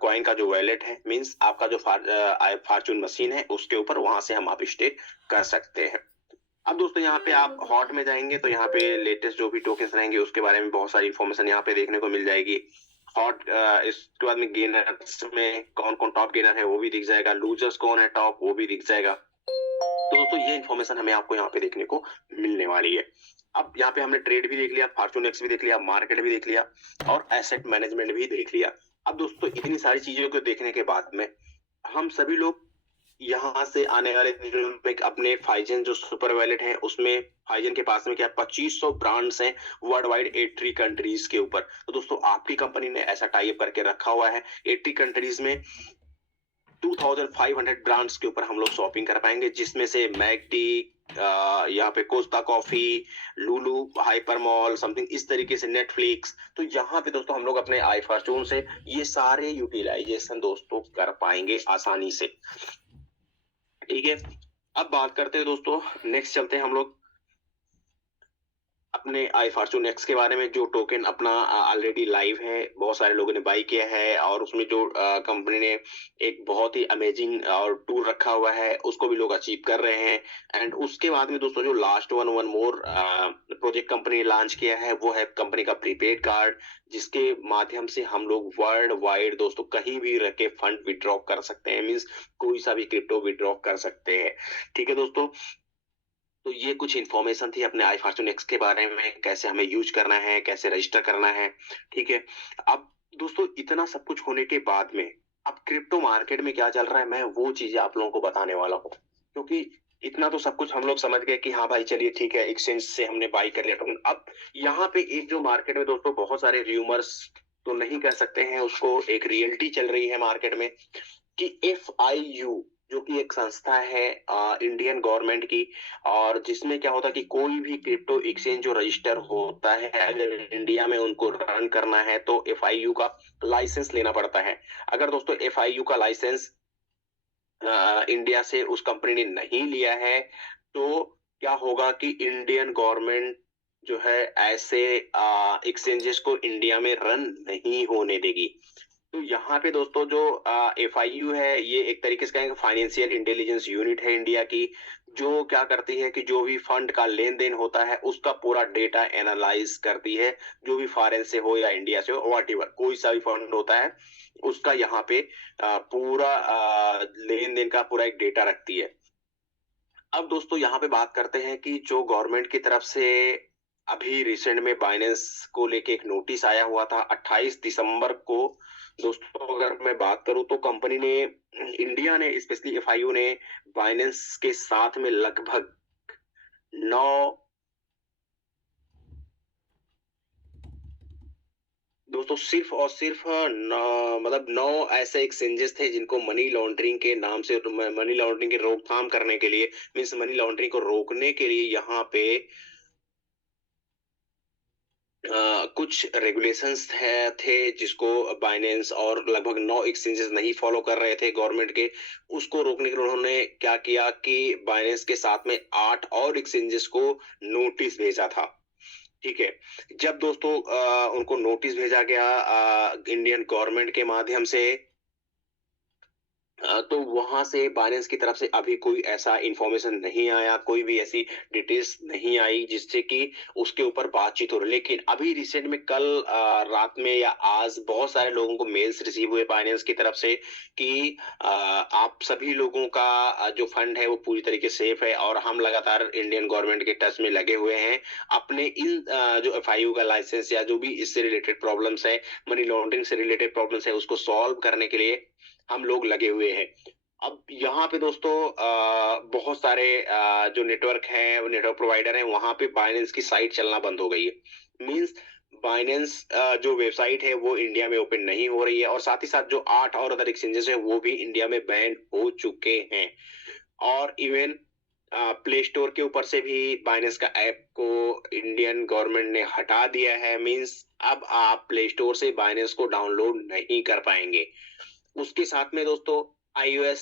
कॉइन का जो वॉलेट है, मींस आपका जो आई फॉर्चून मशीन है उसके ऊपर, वहां से हम आप स्टेक कर सकते हैं। अब दोस्तों यहाँ पे आप हॉट में जाएंगे तो यहाँ पे लेटेस्ट जो भी टोकन्स रहेंगे उसके बारे में बहुत सारी इंफॉर्मेशन यहाँ पे देखने को मिल जाएगी। हॉट, इसके बाद में गेनर्स में कौन कौन टॉप गेनर है वो भी दिख जाएगा, लूजर्स कौन है टॉप वो भी दिख जाएगा। तो दोस्तों ये इन्फॉर्मेशन हमें आपको यहाँ पे देखने को मिलने वाली है। अब यहाँ पे हमने ट्रेड भी देख लिया, फॉर्चून एक्स भी देख लिया, मार्केट भी देख लिया, और एसेट मैनेजमेंट भी देख लिया। अब दोस्तों इतनी सारी चीजों को देखने के बाद में हम सभी लोग यहाँ से आने वाले दिनों में अपने फाइजन जो सुपर वैलेट है उसमें, फाइजन के पास में क्या 2500 ब्रांड्स हैं वर्ल्ड वाइड 80 कंट्रीज के ऊपर। तो दोस्तों आपकी कंपनी ने ऐसा टाई अप करके रखा हुआ है 80 कंट्रीज में 2500 ब्रांड्स के ऊपर हम लोग शॉपिंग कर पाएंगे, जिसमें से मैकडी, यहाँ पे कोस्टा कॉफी, लुलु, हाइपर मॉल, समथिंग इस तरीके से, नेटफ्लिक्स। तो यहाँ पे दोस्तों हम लोग अपने आई फॉर्चून से ये सारे यूटिलाइजेशन दोस्तों कर पाएंगे आसानी से। ठीक है, अब बात करते हैं दोस्तों, नेक्स्ट चलते हैं हम लोग अपने आई फॉर्चून एक्स के बारे में, जो टोकन अपना ऑलरेडी लाइव है, बहुत सारे लोगों ने बाई किया है, और उसमें जो कंपनी ने एक बहुत ही अमेजिंग और टूल रखा हुआ है उसको भी लोग अचीव कर रहे हैं। एंड उसके बाद में दोस्तों जो last one more project company ने लॉन्च किया है वो है कंपनी का प्रीपेड कार्ड, जिसके माध्यम से हम लोग वर्ल्ड वाइड दोस्तों कहीं भी रह के फंड विड्रॉ कर सकते हैं, मीन्स कोई सा भी क्रिप्टो विड्रॉ कर सकते हैं। ठीक है दोस्तों, तो ये कुछ इन्फॉर्मेशन थी अपने आई फॉर्चून एक्स के बारे में, कैसे हमें यूज करना है, कैसे रजिस्टर करना है। ठीक है, अब दोस्तों इतना सब कुछ होने के बाद में अब क्रिप्टो मार्केट में क्या चल रहा है, मैं वो चीजें आप लोगों को बताने वाला हूँ। क्योंकि इतना तो सब कुछ हम लोग समझ गए कि हाँ भाई चलिए ठीक है, एक्सचेंज से हमने बाई कर लिया टोकन। अब यहाँ पे एक जो मार्केट में दोस्तों बहुत सारे र्यूमर्स तो नहीं कह सकते हैं उसको, एक रियलिटी चल रही है मार्केट में कि FIU जो कि एक संस्था है इंडियन गवर्नमेंट की, और जिसमें क्या होता है कि कोई भी क्रिप्टो एक्सचेंज जो रजिस्टर होता है अगर इंडिया में उनको रन करना है तो FIU का लाइसेंस लेना पड़ता है। अगर दोस्तों FIU का लाइसेंस इंडिया से उस कंपनी ने नहीं लिया है तो क्या होगा कि इंडियन गवर्नमेंट जो है ऐसे एक्सचेंजेस को इंडिया में रन नहीं होने देगी। तो यहाँ पे दोस्तों जो FIU है ये एक तरीके से कहेंगे फाइनेंशियल इंटेलिजेंस यूनिट है इंडिया की, जो क्या करती है कि जो भी फंड का लेन देन होता है उसका पूरा डेटा एनालाइज करती है, जो भी फॉरेन से हो या इंडिया से हो, व्हाटएवर कोई सा भी फंड होता है उसका यहाँ पे पूरा लेन देन का पूरा एक डेटा रखती है। अब दोस्तों यहाँ पे बात करते हैं कि जो गवर्नमेंट की तरफ से अभी रिसेंट में बाइनेंस को लेके एक नोटिस आया हुआ था 28 दिसंबर को। दोस्तों अगर मैं बात करूं तो कंपनी ने, इंडिया ने स्पेशली FIU ने बाइनेंस के साथ में लगभग 9 दोस्तों सिर्फ और सिर्फ मतलब 9 ऐसे एक्सचेंजेस थे जिनको मनी लॉन्ड्रिंग के नाम से, मनी लॉन्ड्रिंग की रोकथाम करने के लिए, मीन्स मनी लॉन्ड्रिंग को रोकने के लिए यहाँ पे कुछ रेगुलेशंस थे जिसको बाइनेंस और लगभग 9 एक्सचेंजेस नहीं फॉलो कर रहे थे गवर्नमेंट के। उसको रोकने के लिए उन्होंने क्या किया कि बाइनेंस के साथ में 8 और एक्सचेंजेस को नोटिस भेजा था। ठीक है, जब दोस्तों उनको नोटिस भेजा गया इंडियन गवर्नमेंट के माध्यम से, तो वहां से बाइनेंस की तरफ से अभी कोई ऐसा इंफॉर्मेशन नहीं आया, कोई भी ऐसी डिटेल्स नहीं आई जिससे कि उसके ऊपर बातचीत हो रही। लेकिन अभी रिसेंट में कल रात में या आज बहुत सारे लोगों को मेल्स रिसीव हुए बाइनेंस की तरफ से कि आप सभी लोगों का जो फंड है वो पूरी तरीके से सेफ है, और हम लगातार इंडियन गवर्नमेंट के टच में लगे हुए हैं अपने इन जो एफआईयू का लाइसेंस या जो भी इससे रिलेटेड प्रॉब्लम्स है, मनी लॉन्ड्रिंग से रिलेटेड प्रॉब्लम्स है, उसको सॉल्व करने के लिए हम लोग लगे हुए हैं। अब यहाँ पे दोस्तों बहुत सारे जो नेटवर्क हैं, वो नेटवर्क प्रोवाइडर हैं, वहाँ पे बाइनेंस की साइट चलना बंद हो गई है। मीन्स बाइनेंस जो वेबसाइट है वो इंडिया में ओपन नहीं हो रही है, और साथ ही साथ जो 8 और अदर एक्सचेंजेस हैं वो भी इंडिया में बैन हो चुके हैं। और इवन प्ले स्टोर के ऊपर से भी बाइनेंस का ऐप को इंडियन गवर्नमेंट ने हटा दिया है। मीन्स अब आप प्ले स्टोर से बाइनेंस को डाउनलोड नहीं कर पाएंगे। उसके साथ में दोस्तों iOS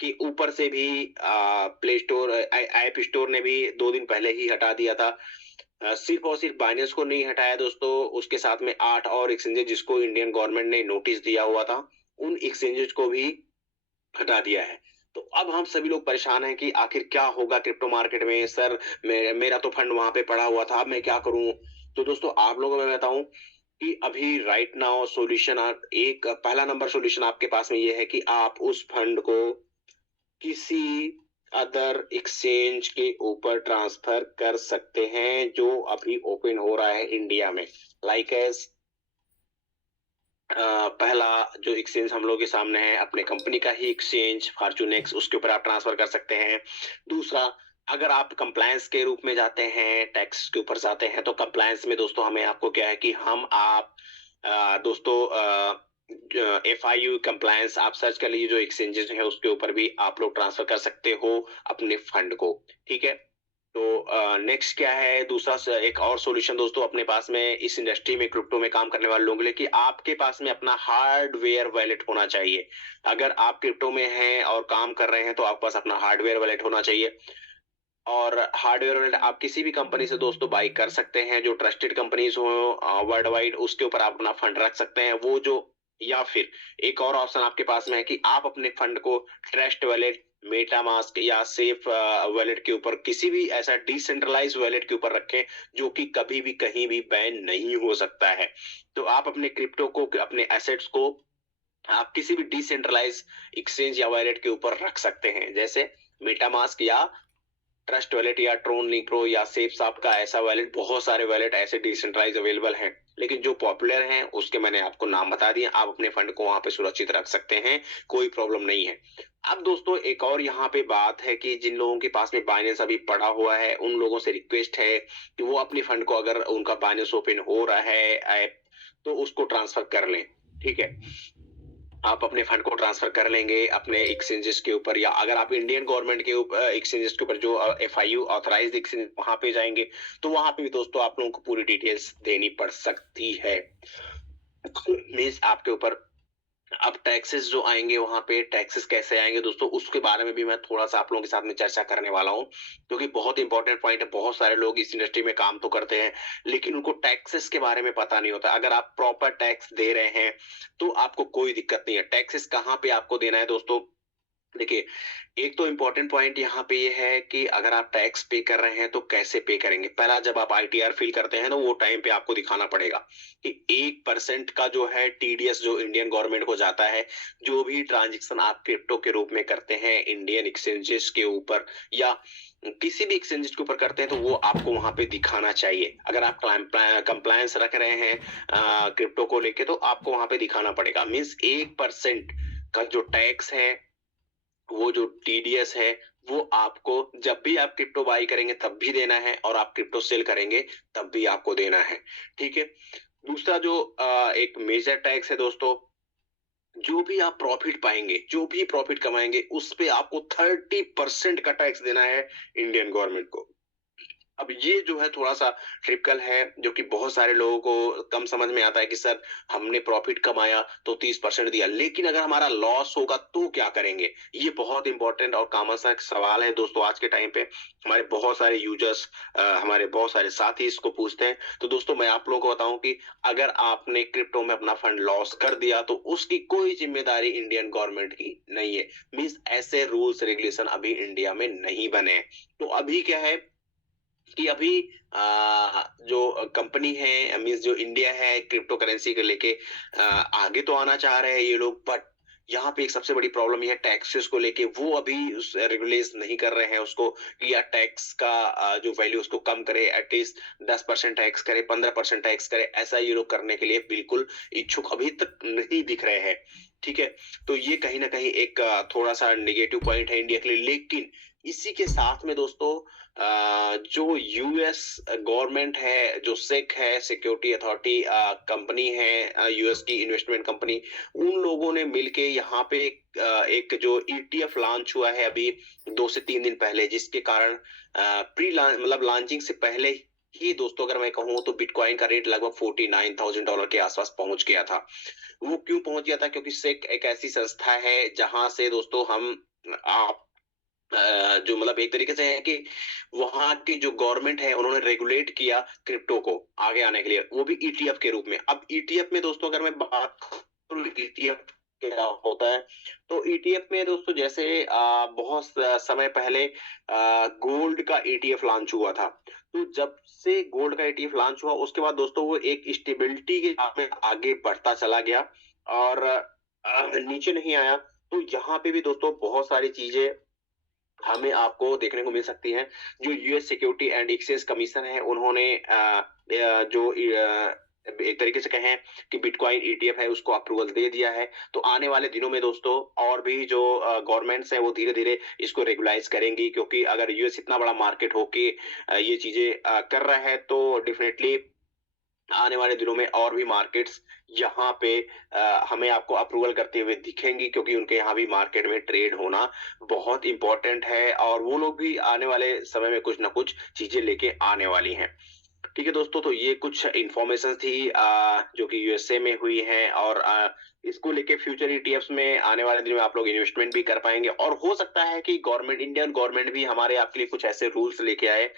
के ऊपर से भी प्ले स्टोर ऐप स्टोर ने भी 2 दिन पहले ही हटा दिया था। सिर्फ और सिर्फ बाइनेंस को नहीं हटाया दोस्तों, उसके साथ में 8 और एक्सचेंजेस जिसको इंडियन गवर्नमेंट ने नोटिस दिया हुआ था, उन एक्सचेंजेस को भी हटा दिया है। तो अब हम सभी लोग परेशान हैं कि आखिर क्या होगा क्रिप्टो मार्केट में। सर मेरा तो फंड वहां पे पड़ा हुआ था, अब मैं क्या करूं। तो दोस्तों आप लोगों को मैं बताऊं कि अभी राइट नाउ सॉल्यूशन, एक पहला नंबर सॉल्यूशन आपके पास में ये है कि आप उस फंड को किसी अदर एक्सचेंज के ऊपर ट्रांसफर कर सकते हैं जो अभी ओपन हो रहा है इंडिया में। लाइक एज पहला जो एक्सचेंज हम लोग के सामने है, अपने कंपनी का ही एक्सचेंज फॉर्चूनेक्स, उसके ऊपर आप ट्रांसफर कर सकते हैं। दूसरा, अगर आप कंप्लायंस के रूप में जाते हैं, टैक्स के ऊपर जाते हैं, तो कंप्लायंस में दोस्तों हमें आपको क्या है कि हम आप दोस्तों FIU कंप्लायंस आप सर्च कर लीजिए, जो एक्सचेंजेस है उसके ऊपर भी आप लोग ट्रांसफर कर सकते हो अपने फंड को। ठीक है। तो नेक्स्ट क्या है, दूसरा एक और सॉल्यूशन दोस्तों अपने पास में इस इंडस्ट्री में क्रिप्टो में काम करने वाले लोगों के लिए, कि आपके पास में अपना हार्डवेयर वॉलेट होना चाहिए। अगर आप क्रिप्टो में हैं और काम कर रहे हैं तो आपके पास अपना हार्डवेयर वॉलेट होना चाहिए। और हार्डवेयर वॉलेट आप किसी भी कंपनी से दोस्तों बाई कर सकते हैं, जो ट्रस्टेड कंपनीज हो वर्ल्ड वाइड, उसके ऊपर आप अपना फंड रख सकते हैं। वो जो, या फिर एक और ऑप्शन आपके पास में है कि आप अपने फंड को ट्रस्ट वॉलेट, मेटामास्क या सेफ वॉलेट के ऊपर, किसी भी ऐसा डिसेंट्रलाइज वॉलेट के ऊपर रखें जो कि कभी भी कहीं भी बैन नहीं हो सकता है। तो आप अपने क्रिप्टो को, अपने एसेट्स को आप किसी भी डिसेंट्रलाइज एक्सचेंज या वॉलेट के ऊपर रख सकते हैं, जैसे मेटामास्क या ट्रस्ट वॉलेट या ट्रोन लिंक्रो या सेफ साप का ऐसा वॉलेट। बहुत सारे वॉलेट ऐसे डिसेंट्रलाइज अवेलेबल हैं, लेकिन जो पॉपुलर हैं उसके मैंने आपको नाम बता दिए। आप अपने फंड को वहां पे सुरक्षित रख सकते हैं, कोई प्रॉब्लम नहीं है। अब दोस्तों एक और यहाँ पे बात है कि जिन लोगों के पास में बाइनेंस अभी पड़ा हुआ है, उन लोगों से रिक्वेस्ट है कि वो अपनी फंड को, अगर उनका बाइनेंस ओपन हो रहा है ऐप, तो उसको ट्रांसफर कर लें। ठीक है। आप अपने फंड को ट्रांसफर कर लेंगे अपने एक्सचेंजेस के ऊपर, या अगर आप इंडियन गवर्नमेंट के ऊपर एक्सचेंजेस के ऊपर जो FIU ऑथराइज्ड एक्सचेंज वहां पे जाएंगे, तो वहां पे भी दोस्तों आप लोगों को पूरी डिटेल्स देनी पड़ सकती है। मीन्स आपके ऊपर अब टैक्सेस जो आएंगे, वहां पे टैक्सेस कैसे आएंगे दोस्तों, उसके बारे में भी मैं थोड़ा सा आप लोगों के साथ में चर्चा करने वाला हूं, क्योंकि बहुत इंपॉर्टेंट पॉइंट है। बहुत सारे लोग इस इंडस्ट्री में काम तो करते हैं, लेकिन उनको टैक्सेस के बारे में पता नहीं होता। अगर आप प्रॉपर टैक्स दे रहे हैं तो आपको कोई दिक्कत नहीं है। टैक्सेस कहाँ पे आपको देना है दोस्तों, देखिए, एक तो इम्पोर्टेंट पॉइंट यहाँ पे ये है कि अगर आप टैक्स पे कर रहे हैं तो कैसे पे करेंगे। पहला, जब आप ITR फिल करते हैं ना, वो टाइम पे आपको दिखाना पड़ेगा कि 1% का जो है TDS जो इंडियन गवर्नमेंट को जाता है, जो भी ट्रांजेक्शन आप क्रिप्टो के रूप में करते हैं इंडियन एक्सचेंजेस के ऊपर या किसी भी एक्सचेंजेस के ऊपर करते हैं, तो वो आपको वहां पे दिखाना चाहिए। अगर आप कंप्लायंस रख रहे हैं क्रिप्टो को लेके, तो आपको वहां पे दिखाना पड़ेगा। मीन्स 1% का जो टैक्स है, वो जो TDS है, वो आपको जब भी आप क्रिप्टो बाई करेंगे तब भी देना है, और आप क्रिप्टो सेल करेंगे तब भी आपको देना है। ठीक है। दूसरा जो एक मेजर टैक्स है दोस्तों, जो भी आप प्रॉफिट पाएंगे, जो भी प्रॉफिट कमाएंगे, उस पे आपको 30% का टैक्स देना है इंडियन गवर्नमेंट को। अब ये जो है थोड़ा-सा ट्रिपिकल है, जो कि बहुत सारे लोगों को कम समझ में आता है कि सर हमने प्रॉफिट कमाया तो 30% दिया, लेकिन अगर हमारा लॉस होगा तो क्या करेंगे? ये बहुत इंपॉर्टेंट और कॉमन सा एक सवाल है दोस्तों आज के टाइम पे। हमारे बहुत सारे यूज़र्स हमारे बहुत सारे साथी इसको पूछते हैं। तो दोस्तों मैं आप लोगों को बताऊँ कि अगर आपने क्रिप्टो में अपना फंड लॉस कर दिया तो उसकी कोई ज़िम्मेदारी इंडियन गवर्नमेंट की नहीं है। मीन्स ऐसे रूल्स रेगुलेशन अभी इंडिया में नहीं बने हैं। तो अभी क्या है कि अभी जो कंपनी है मीन्स जो इंडिया है क्रिप्टो करेंसी को लेके आगे तो आना चाह रहे हैं ये लोग, बट यहाँ पे एक सबसे बड़ी प्रॉब्लम ये है टैक्सेस को लेके वो अभी उस रेगुलेट नहीं कर रहे हैं उसको कि या टैक्स का जो वैल्यू उसको कम करे, एटलीस्ट 10% टैक्स करे, 15% टैक्स करे, ऐसा ये लोग करने के लिए बिल्कुल इच्छुक अभी तक नहीं दिख रहे हैं। ठीक है, तो ये कहीं ना कहीं एक थोड़ा सा नेगेटिव पॉइंट है इंडिया के लिए। लेकिन इसी के साथ में दोस्तों जो यूएस गवर्नमेंट है, जो सेक है, सिक्योरिटी अथॉरिटी कंपनी है, यूएस की इन्वेस्टमेंट कंपनी, उन लोगों ने मिलके यहाँ पे एक जो ईटीएफ लॉन्च हुआ है अभी 2 से 3 दिन पहले, जिसके कारण प्री मतलब लॉन्चिंग से पहले ही दोस्तों अगर मैं कहूँ तो बिटकॉइन का रेट लगभग $49,000 के आसपास पहुंच गया था। वो क्यों पहुंच गया था? क्योंकि सेक एक ऐसी संस्था है जहां से दोस्तों हम आप जो मतलब एक तरीके से है कि वहाँ की जो गवर्नमेंट है उन्होंने रेगुलेट किया क्रिप्टो को आगे आने के लिए, वो भी ईटीएफ के रूप में। अब ईटीएफ में दोस्तों अगर मैं बात करूँ ईटीएफ क्या होता है, तो ईटीएफ में दोस्तों जैसे बहुत समय पहले गोल्ड का ईटीएफ लॉन्च हुआ था। तो जब से गोल्ड का ईटीएफ लॉन्च हुआ उसके बाद दोस्तों वो एक स्टेबिलिटी के साथ में आगे बढ़ता चला गया और नीचे नहीं आया। तो यहाँ पे भी दोस्तों बहुत सारी चीजें हमें आपको देखने को मिल सकती हैं। जो US security and exchange commission है उन्होंने जो एक तरीके से कहें कि बिटकॉइन ईटीएफ है उसको अप्रूवल दे दिया है। तो आने वाले दिनों में दोस्तों और भी जो गवर्नमेंट्स हैं वो धीरे-धीरे इसको रेगुलाइज करेंगी, क्योंकि अगर यूएस इतना बड़ा मार्केट होके ये चीजें कर रहा है तो डेफिनेटली आने वाले दिनों में और भी मार्केट्स यहाँ पे हमें आपको अप्रूवल करते हुए दिखेंगी, क्योंकि उनके यहाँ भी मार्केट में ट्रेड होना बहुत इंपॉर्टेंट है और वो लोग भी आने वाले समय में कुछ ना कुछ चीजें लेके आने वाली हैं। ठीक है दोस्तों, तो ये कुछ इन्फॉर्मेशन थी जो कि यूएसए में हुई है और इसको लेके फ्यूचर ईटीएफ्स में आने वाले दिनों में आप लोग इन्वेस्टमेंट भी कर पाएंगे और हो सकता है कि गवर्नमेंट इंडियन गवर्नमेंट भी हमारे आपके लिए कुछ ऐसे रूल्स लेके आए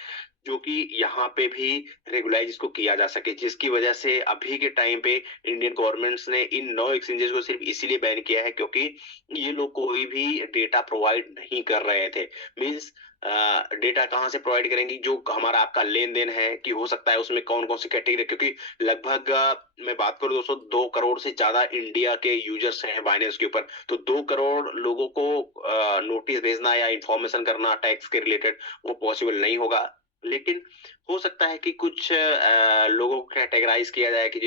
जो कि यहाँ पे भी रेगुलाइज इसको किया जा सके, जिसकी वजह से अभी के टाइम पे इंडियन गवर्नमेंट्स ने इन 9 एक्सचेंजेस को सिर्फ इसीलिए बैन किया है क्योंकि ये लोग कोई भी डेटा प्रोवाइड नहीं कर रहे थे। मीन्स डेटा कहाँ से प्रोवाइड करेंगी? जो हमारा आपका लेन-देन है कि हो सकता है उसमें कौन-कौन सी कैटेगरी, क्योंकि लगभग मैं बात करूँ दोस्तों 2 करोड़ से ज़्यादा इंडिया के यूजर्स हैं बाइनेंस के ऊपर। तो 2 करोड़ लोगों को नोटिस भेजना या इन्फॉर्मेशन करना टैक्स के रिलेटेड वो पॉसिबल नहीं होगा। लेकिन हो सकता है कि कुछ लोगों को कैटेगराइज़ किया जाए कि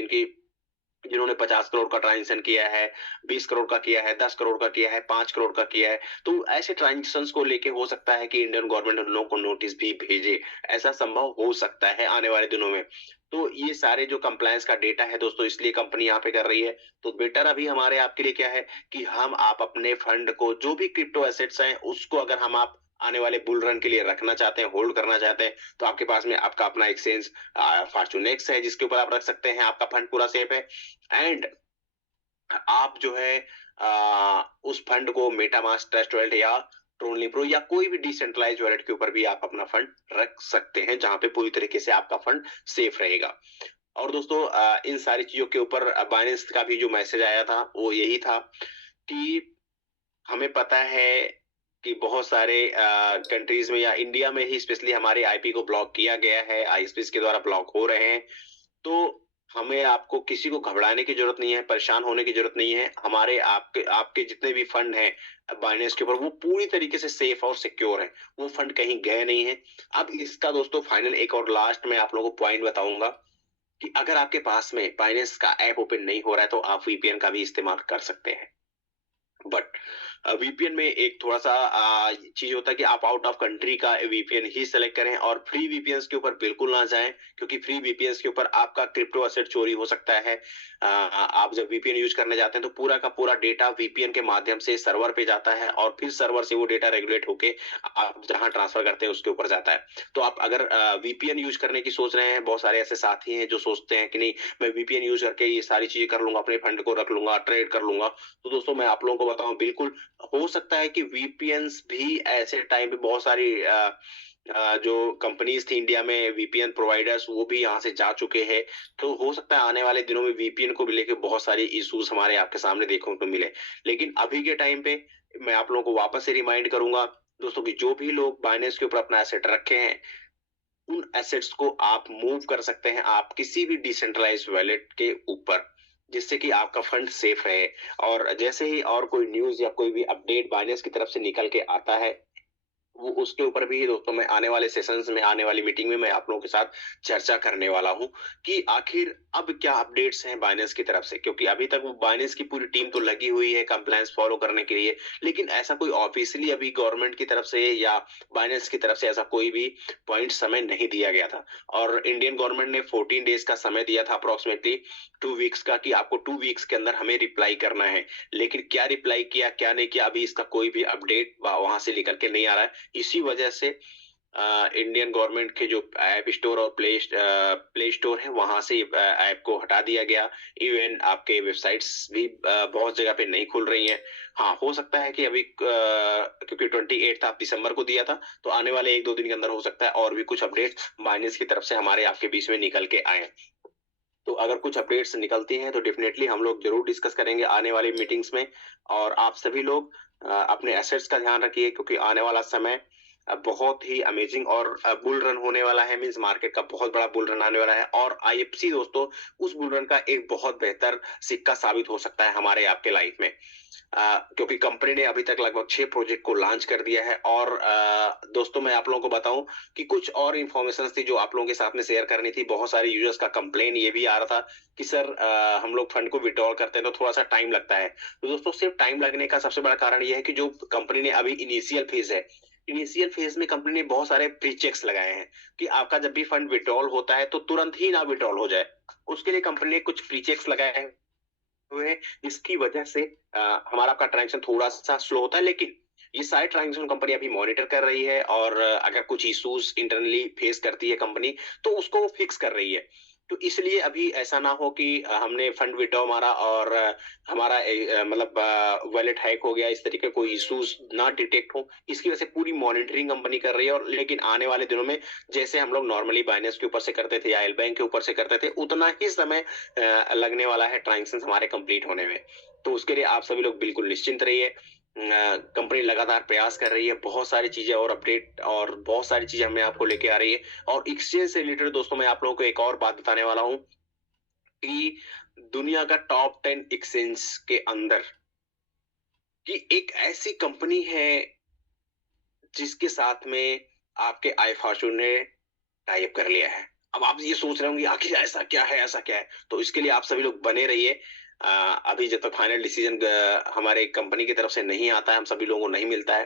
जिन्होंने 50 करोड़ का ट्रांज़ैक्शन किया है, 20 करोड़ का किया है, 10 करोड़ का किया है, 5 करोड़ का किया है। तो ऐसे ट्रांज़ैक्शंस को लेके हो सकता है कि इंडियन गवर्नमेंट उन लोगों को नोटिस भी भेजे। ऐसा संभव हो सकता है आने वाले दिनों में। तो ये सारे जो कंप्लायंस का डेटा है दोस्तों इसलिए कंपनी यहाँ पे कर रही है। तो बेटर अभी हमारे आपके लिए क्या है कि आप अपने फंड को जो भी क्रिप्टो एसेट्स हैं उसको अगर आप आने वाले बुल रन के लिए रखना चाहते हैं, होल्ड करना चाहते हैं, तो आपके पास में आपका अपना एक्सचेंज फॉर्च्यूनेक्स है जिसके ऊपर आप रख सकते हैं, आपका फंड पूरा सेफ है। एंड आप जो है उस फंड को मेटामास्क, ट्रस्ट वॉलेट या ट्रोनली प्रो या कोई भी डिसेंट्रलाइज्ड वॉलेट के ऊपर भी आप अपना फंड रख सकते हैं, जहां पे पूरी तरीके से आपका फंड सेफ रहेगा। और दोस्तों इन सारी चीजों के ऊपर बाइनेंस का भी जो मैसेज आया था वो यही था कि हमें पता है कि बहुत सारे कंट्रीज में या इंडिया में ही स्पेशली हमारे आईपी को ब्लॉक किया गया है, आईएसपीज के द्वारा ब्लॉक हो रहे हैं। तो हमें आपको किसी को घबराने की जरूरत नहीं है, परेशान होने की जरूरत नहीं है। हमारे आपके आपके जितने भी फंड हैं बाइनेंस के ऊपर वो पूरी तरीके से सेफ और सिक्योर है, वो फंड कहीं गए नहीं है। अब इसका दोस्तों फाइनल एक और लास्ट में आप लोगों को पॉइंट बताऊंगा कि अगर आपके पास में बाइनेंस का ऐप ओपन नहीं हो रहा है तो आप वीपीएन का भी इस्तेमाल कर सकते हैं। बट वीपीएन में एक थोड़ा-सा चीज़ होता है कि आप आउट ऑफ कंट्री का वीपीएन ही सेलेक्ट करें और फ्री वीपीएन्स के ऊपर बिल्कुल ना जाएँ, क्योंकि फ्री वीपीएन्स के ऊपर आपका क्रिप्टो एसेट चोरी हो सकता है। आप जब वीपीएन यूज़ करने जाते हैं तो पूरा का पूरा डेटा वीपीएन के माध्यम से सर्वर पे जाता है और फिर सर्वर से वो डेटा रेगुलेट होके आप जहाँ ट्रांसफर करते हैं उसके ऊपर जाता है। तो आप अगर वीपीएन यूज़ करने की सोच रहे हैं, बहुत सारे ऐसे साथी हैं जो सोचते हैं कि नहीं, मैं वीपीएन यूज़ करके ये सारी चीज़ें कर लूँगा, अपने फंड को रख लूँगा, ट्रेड कर लूँगा। तो दोस्तों मैं आप लोगों को बताऊँ, बिल्कुल हो सकता है कि वीपीएन्स भी ऐसे टाइम पे बहुत सारी जो कंपनीज़ थी इंडिया में वीपीएन प्रोवाइडर्स, वो भी यहाँ से जा चुके हैं। तो हो सकता है आने वाले दिनों में वीपीएन को लेके बहुत सारे इश्यूज़ हमारे आपके सामने देखने को मिले। लेकिन अभी के टाइम पे मैं आप लोगों को वापस से रिमाइंड करूँगा दोस्तों कि जो भी लोग बाइनेंस के ऊपर अपना एसेट रखे हैं, उन एसेट्स को आप मूव कर सकते हैं आप किसी भी डिसेंट्रलाइज्ड वॉलेट के ऊपर, जिससे कि आपका फंड सेफ रहे। और जैसे ही और कोई न्यूज़ या कोई भी अपडेट बाइनेंस की तरफ से निकल के आता है, वो उसके ऊपर भी दोस्तों मैं आने वाले सेशंस में, आने वाली मीटिंग में मैं आप लोगों के साथ चर्चा करने वाला हूँ कि आखिर अब क्या अपडेट्स हैं बाइनेंस की तरफ से, क्योंकि अभी तक वो बाइनेंस की पूरी टीम तो लगी हुई है कंप्लायंस फॉलो करने के लिए, लेकिन ऐसा कोई ऑफिशियली अभी गवर्नमेंट की तरफ से या बाइनेंस की तरफ से ऐसा कोई भी पॉइंट समय नहीं दिया गया था। और इंडियन गवर्नमेंट ने 14 डेज का समय दिया था, अप्रोक्सीमेटली 2 वीक्स का, कि आपको 2 वीक्स के अंदर हमें रिप्लाई करना है। लेकिन क्या रिप्लाई किया, क्या नहीं किया, अभी इसका कोई भी अपडेट वहां से निकल के नहीं आ रहा है। इसी वजह से इंडियन गवर्नमेंट के जो ऐप स्टोर और प्ले स्टोर है, वहां से ऐप को हटा दिया गया। इवन आपके वेबसाइट्स भी बहुत जगह पे नहीं खुल रही हैं। हाँ, हो सकता है कि अभी क्योंकि 28 आप दिसंबर को दिया था, तो आने वाले 1-2 दिन के अंदर हो सकता है और भी कुछ अपडेट बाइनेंस की तरफ से हमारे आपके बीच में निकल के आए। तो अगर कुछ अपडेट्स निकलती हैं तो डेफिनेटली हम लोग जरूर डिस्कस करेंगे आने वाली मीटिंग्स में। और आप सभी लोग अपने एसेट्स का ध्यान रखिए, क्योंकि आने वाला समय बहुत ही अमेजिंग और बुल रन होने वाला है। मींस मार्केट का बहुत बड़ा बुल रन आने वाला है और आईएफसी दोस्तों उस बुल रन का एक बहुत बेहतर सिक्का साबित हो सकता है हमारे आपके लाइफ में। क्योंकि कंपनी ने अभी तक लगभग 6 प्रोजेक्ट को लॉन्च कर दिया है। और दोस्तों मैं आप लोगों को बताऊं कि कुछ और इन्फॉर्मेशन थी जो आप लोगों के साथ में शेयर करनी थी। बहुत सारे यूजर्स का कंप्लेन ये भी आ रहा था कि सर हम लोग फंड को विड्रॉल करते हैं तो थोड़ा सा टाइम लगता है। तो दोस्तों सिर्फ टाइम लगने का सबसे बड़ा कारण ये है कि जो कंपनी ने अभी इनिशियल फेज है, इनिशियल फेज में कंपनी ने बहुत सारे प्री चेक्स लगाए हैं कि आपका जब भी फंड विड्रॉल होता है तो तुरंत ही ना विड्रॉल हो जाए। उसके लिए कंपनी ने कुछ प्री चेक्स लगाए हुए हैं, जिसकी वजह से हमारा आपका ट्रांजेक्शन थोड़ा सा स्लो होता है। लेकिन ये सारे ट्रांजेक्शन कंपनी अभी मॉनिटर कर रही है और अगर कुछ इश्यूज इंटरनली फेस करती है कंपनी तो उसको वो फिक्स कर रही है। तो इसलिए अभी ऐसा ना हो कि हमने फंड विड्रॉ मारा और हमारा मतलब वॉलेट हैक हो गया, इस तरीके कोई इश्यूज ना डिटेक्ट हो। इसकी वजह से पूरी मॉनिटरिंग कंपनी कर रही है। और लेकिन आने वाले दिनों में जैसे हम लोग नॉर्मली बाइनेंस के ऊपर से करते थे या एल बैंक के ऊपर से करते थे, उतना ही समय लगने वाला है ट्रांजेक्शन हमारे कंप्लीट होने में। तो उसके लिए आप सभी लोग बिल्कुल निश्चिंत रहिए। कंपनी लगातार प्रयास कर रही है, बहुत सारी चीजें और अपडेट और बहुत सारी चीजें हमें आपको लेके आ रही है। और एक्सचेंज से रिलेटेड दोस्तों मैं आप लोगों को एक और बात बताने वाला हूँ कि दुनिया का टॉप 10 एक्सचेंज के अंदर कि एक ऐसी कंपनी है जिसके साथ में आपके आई फॉर्चून ने टाई अप कर लिया है। अब आप ये सोच रहे होंगे आखिर ऐसा क्या है, ऐसा क्या है? तो इसके लिए आप सभी लोग बने रहिए। अभी जब तक फाइनल डिसीजन हमारे कंपनी की तरफ से नहीं आता है, हम सभी लोगों को नहीं मिलता है,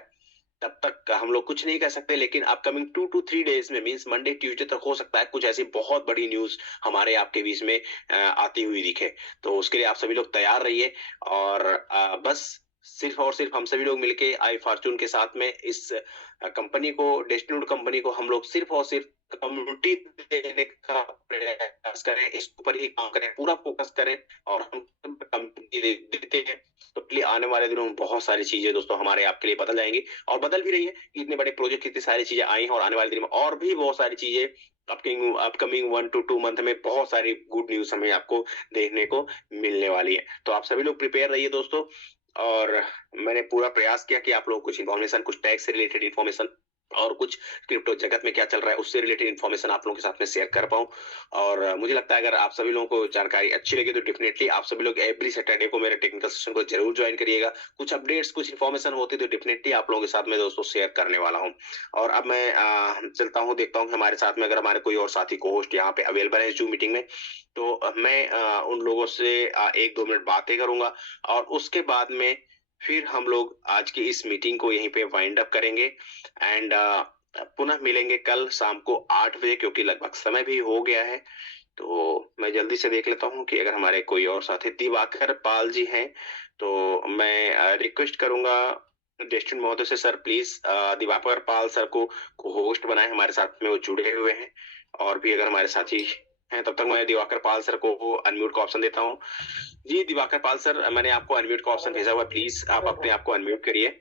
तब तक हम लोग कुछ नहीं कह सकते। लेकिन अपकमिंग 2 to 3 डेज में, मींस मंडे ट्यूसडे तक हो सकता है कुछ ऐसी बहुत बड़ी न्यूज हमारे आपके बीच में आती हुई दिखे। तो उसके लिए आप सभी लोग तैयार रहिए। और बस सिर्फ और सिर्फ हम सभी लोग मिलके आई फॉर्चून के साथ में इस कंपनी को, डेस्टिन्यूड कंपनी को हम लोग सिर्फ और सिर्फ कम्युनिटी देने का प्रयास करें, इस ऊपर ही काम करें, पूरा फोकस करें और हम कंपनी देते हैं। तो इसलिए आने वाले दिनों में बहुत सारी चीजें दोस्तों हमारे आपके लिए बदल जाएंगी और बदल भी रही है। इतने बड़े प्रोजेक्ट, इतनी सारी चीजें आई हैं और आने वाले दिनों में और भी बहुत सारी चीजें अपकमिंग 1 to 2 मंथ में बहुत सारी गुड न्यूज हमें आपको देखने को मिलने वाली है। तो आप सभी लोग प्रिपेयर रहिए दोस्तों। और मैंने पूरा प्रयास किया कि आप लोग कुछ इन्फॉर्मेशन, कुछ टैक्स से रिलेटेड इन्फॉर्मेशन और कुछ क्रिप्टो जगत में क्या चल रहा है उससे रिलेटेड इन्फॉर्मेशन आप लोगों के साथ में शेयर कर पाऊं। और मुझे लगता है अगर आप सभी लोगों को जानकारी अच्छी लगी तो डेफिनेटली आप सभी लोग एवरी सैटरडे को मेरे टेक्निकल सेशन को जरूर ज्वाइन करिएगा। कुछ अपडेट्स, कुछ इन्फॉर्मेशन होती तो डेफिनेटली आप लोगों के साथ में दोस्तों शेयर करने वाला हूँ। और अब मैं चलता हूँ, देखता हूँ हमारे साथ में अगर हमारे कोई और साथी को होस्ट यहाँ पे अवेलेबल है जूम मीटिंग में, तो मैं उन लोगों से 1-2 मिनट बातें करूंगा और उसके बाद में फिर हम लोग आज की इस मीटिंग को यहीं पे वाइंड अप करेंगे एंड पुनः मिलेंगे कल शाम को 8 बजे, क्योंकि लगभग समय भी हो गया है। तो मैं जल्दी से देख लेता हूँ कि अगर हमारे कोई और साथी दिवाकर पाल जी हैं, तो मैं रिक्वेस्ट करूंगा डेस्टिन महोदय से, sir please Diwakar Pal sir को होस्ट बनाए, हमारे साथ में वो जुड़े हुए हैं। और भी अगर हमारे साथी हैं, तब तक मैं दिवाकर पाल सर को अनम्यूट का ऑप्शन देता हूँ। जी दिवाकर पाल सर, मैंने आपको अनम्यूट का ऑप्शन भेजा हुआ, प्लीज आप अपने आप को अनम्यूट करिए।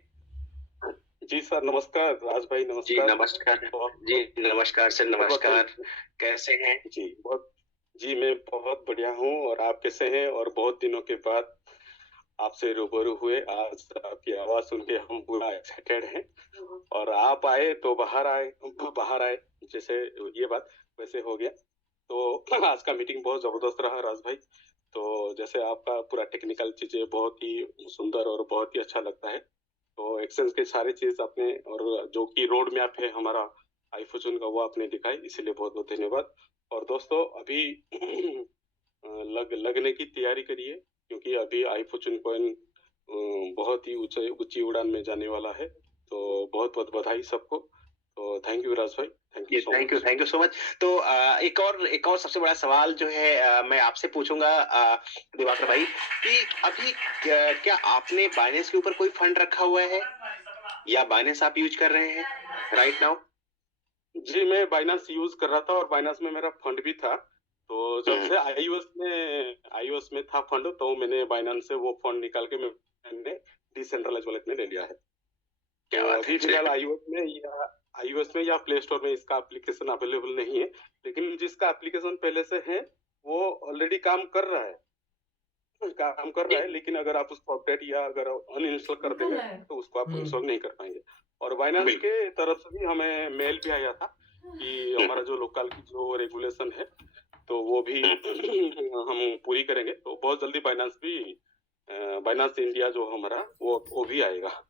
जी सर नमस्कार, राज भाई जी नमस्कार। नमस्कार। जी नमस्कार सर, नमस्कार। कैसे हैं? जी बहुत जी मैं बहुत बढ़िया हूँ, और आप कैसे हैं? और बहुत दिनों के बाद आपसे रूबरू हुए, आज आपकी आवाज सुन के हम पूरा एक्साइटेड हैं। और आप आए तो बाहर आए जैसे ये बात वैसे हो गया। तो आज का मीटिंग बहुत जबरदस्त रहा राज भाई। तो जैसे आपका पूरा टेक्निकल चीजें बहुत ही सुंदर और बहुत ही अच्छा लगता है। तो एक्सेंस के सारी चीज आपने, और जो कि रोड मैप है हमारा आईफोचुन का, वो आपने दिखाई, इसीलिए बहुत बहुत धन्यवाद। और दोस्तों अभी लगने की तैयारी करिए, क्योंकि अभी आईफोचुन कॉइन बहुत ही ऊंची उड़ान में जाने वाला है। तो बहुत बहुत बधाई सबको। तो थैंक यू राज भाई, thank you so much. Thank you so much. तो एक और सबसे बड़ा सवाल जो है मैं आपसे पूछूंगा दिवाकर भाई, कि अभी क्या आपने बाइनेंस के ऊपर कोई फंड रखा हुआ है या बाइनेंस आप यूज कर रहे हैं राइट नाउ? जी मैं बाइनांस यूज कर रहा था, और बाइनांस में मेरा फंड भी था। तो जब से आईओएस में था फंड, तो मैंने बाइनांस से वो फंड निकाल के मैंने डिसेंट्रलाइज वॉलेट में ले लिया है। क्या तो बात अभी है, फिलहाल आईओएस में या प्ले स्टोर में इसका एप्लीकेशन अवेलेबल नहीं है। लेकिन जिसका एप्लीकेशन पहले से है वो ऑलरेडी काम कर रहा है। लेकिन अगर आप उसको अपडेट या अगर अनइंस्टॉल कर देंगे तो उसको आप इंस्टॉल नहीं कर पाएंगे। और बाइनांस के तरफ से भी हमें मेल भी आया था कि हमारा जो लोकल की जो रेगुलेशन है, तो वो भी हम पूरी करेंगे। तो बहुत जल्दी बाइनांस इंडिया जो हमारा वो भी आएगा।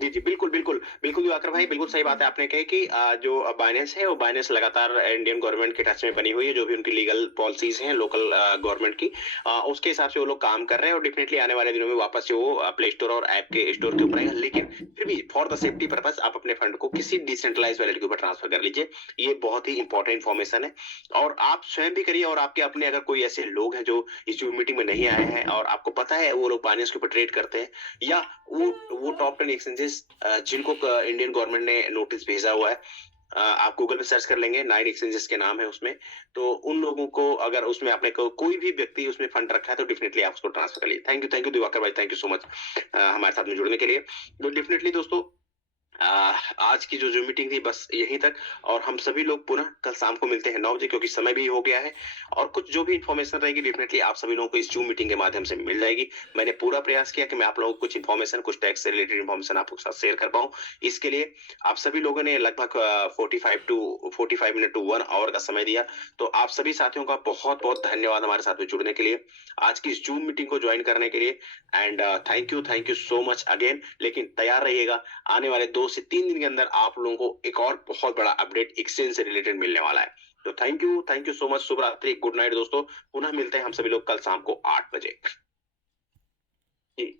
जी जी बिल्कुल बिल्कुल बिल्कुल दिवाकर भाई, बिल्कुल सही बात है आपने कही कि जो बाइनेंस है, वो बाइनेंस लगातार इंडियन गवर्नमेंट के टच में बनी हुई है। जो भी उनकी लीगल पॉलिसीज हैं लोकल गवर्नमेंट की, उसके हिसाब से वो लोग काम कर रहे हैं, और डेफिनेटली आने वाले दिनों में वापस से वो प्ले स्टोर और ऐप के स्टोर के ऊपर आएगा। लेकिन फिर भी फॉर द सेफ्टी पर्पज आप अपने फंड को किसी डिसेंट्रलाइज वैलेट के ऊपर ट्रांसफर कर लीजिए। ये बहुत ही इंपॉर्टेंट इन्फॉर्मेशन है, और आप स्वयं भी करिए। और आपके अपने अगर कोई ऐसे लोग हैं जो इस मीटिंग में नहीं आए हैं और आपको पता है वो लोग बाइनेंस के ऊपर ट्रेड करते हैं, या वो टॉप 10 एक्सचेंजेस जिनको इंडियन गवर्नमेंट ने नोटिस भेजा हुआ है, आप गूगल पे सर्च कर लेंगे, 9 एक्सचेंजेस के नाम है उसमें। तो उन लोगों को अगर उसमें आपने कोई भी व्यक्ति उसमें फंड रखा है, तो डेफिनेटली आप उसको ट्रांसफर कर लीजिए। थैंक यू दिवाकर भाई, थैंक यू सो मच हमारे साथ में जुड़ने के लिए। तो डेफिनेटली दोस्तों आज की जो मीटिंग थी बस यहीं तक, और हम सभी लोग पुनः कल शाम को मिलते हैं 9 बजे, क्योंकि समय भी हो गया है। और कुछ जो भी इन्फॉर्मेशन रहेगी डेफिनेटली आप सभी लोगों को इस जूम मीटिंग के माध्यम से मिल जाएगी। मैंने पूरा प्रयास किया कि मैं आप लोगों को कुछ इन्फॉर्मेशन, कुछ टैक्स से रिलेटेड इन्फॉर्मेशन आपके साथ शेयर कर पाऊं। इसके लिए आप सभी लोगों ने लगभग 45 मिनट टू 1 आवर का समय दिया। तो आप सभी साथियों का बहुत बहुत धन्यवाद हमारे साथ में जुड़ने के लिए, आज की इस जूम मीटिंग को ज्वाइन करने के लिए। And thank you so much again. लेकिन तैयार रहिएगा, आने वाले 2 से 3 दिन के अंदर आप लोगों को एक और बहुत बड़ा अपडेट एक्सचेंज से रिलेटेड मिलने वाला है। तो थैंक यू सो मच। शुभ रात्रि, गुड नाइट दोस्तों। पुनः मिलते हैं हम सभी लोग कल शाम को 8 बजे।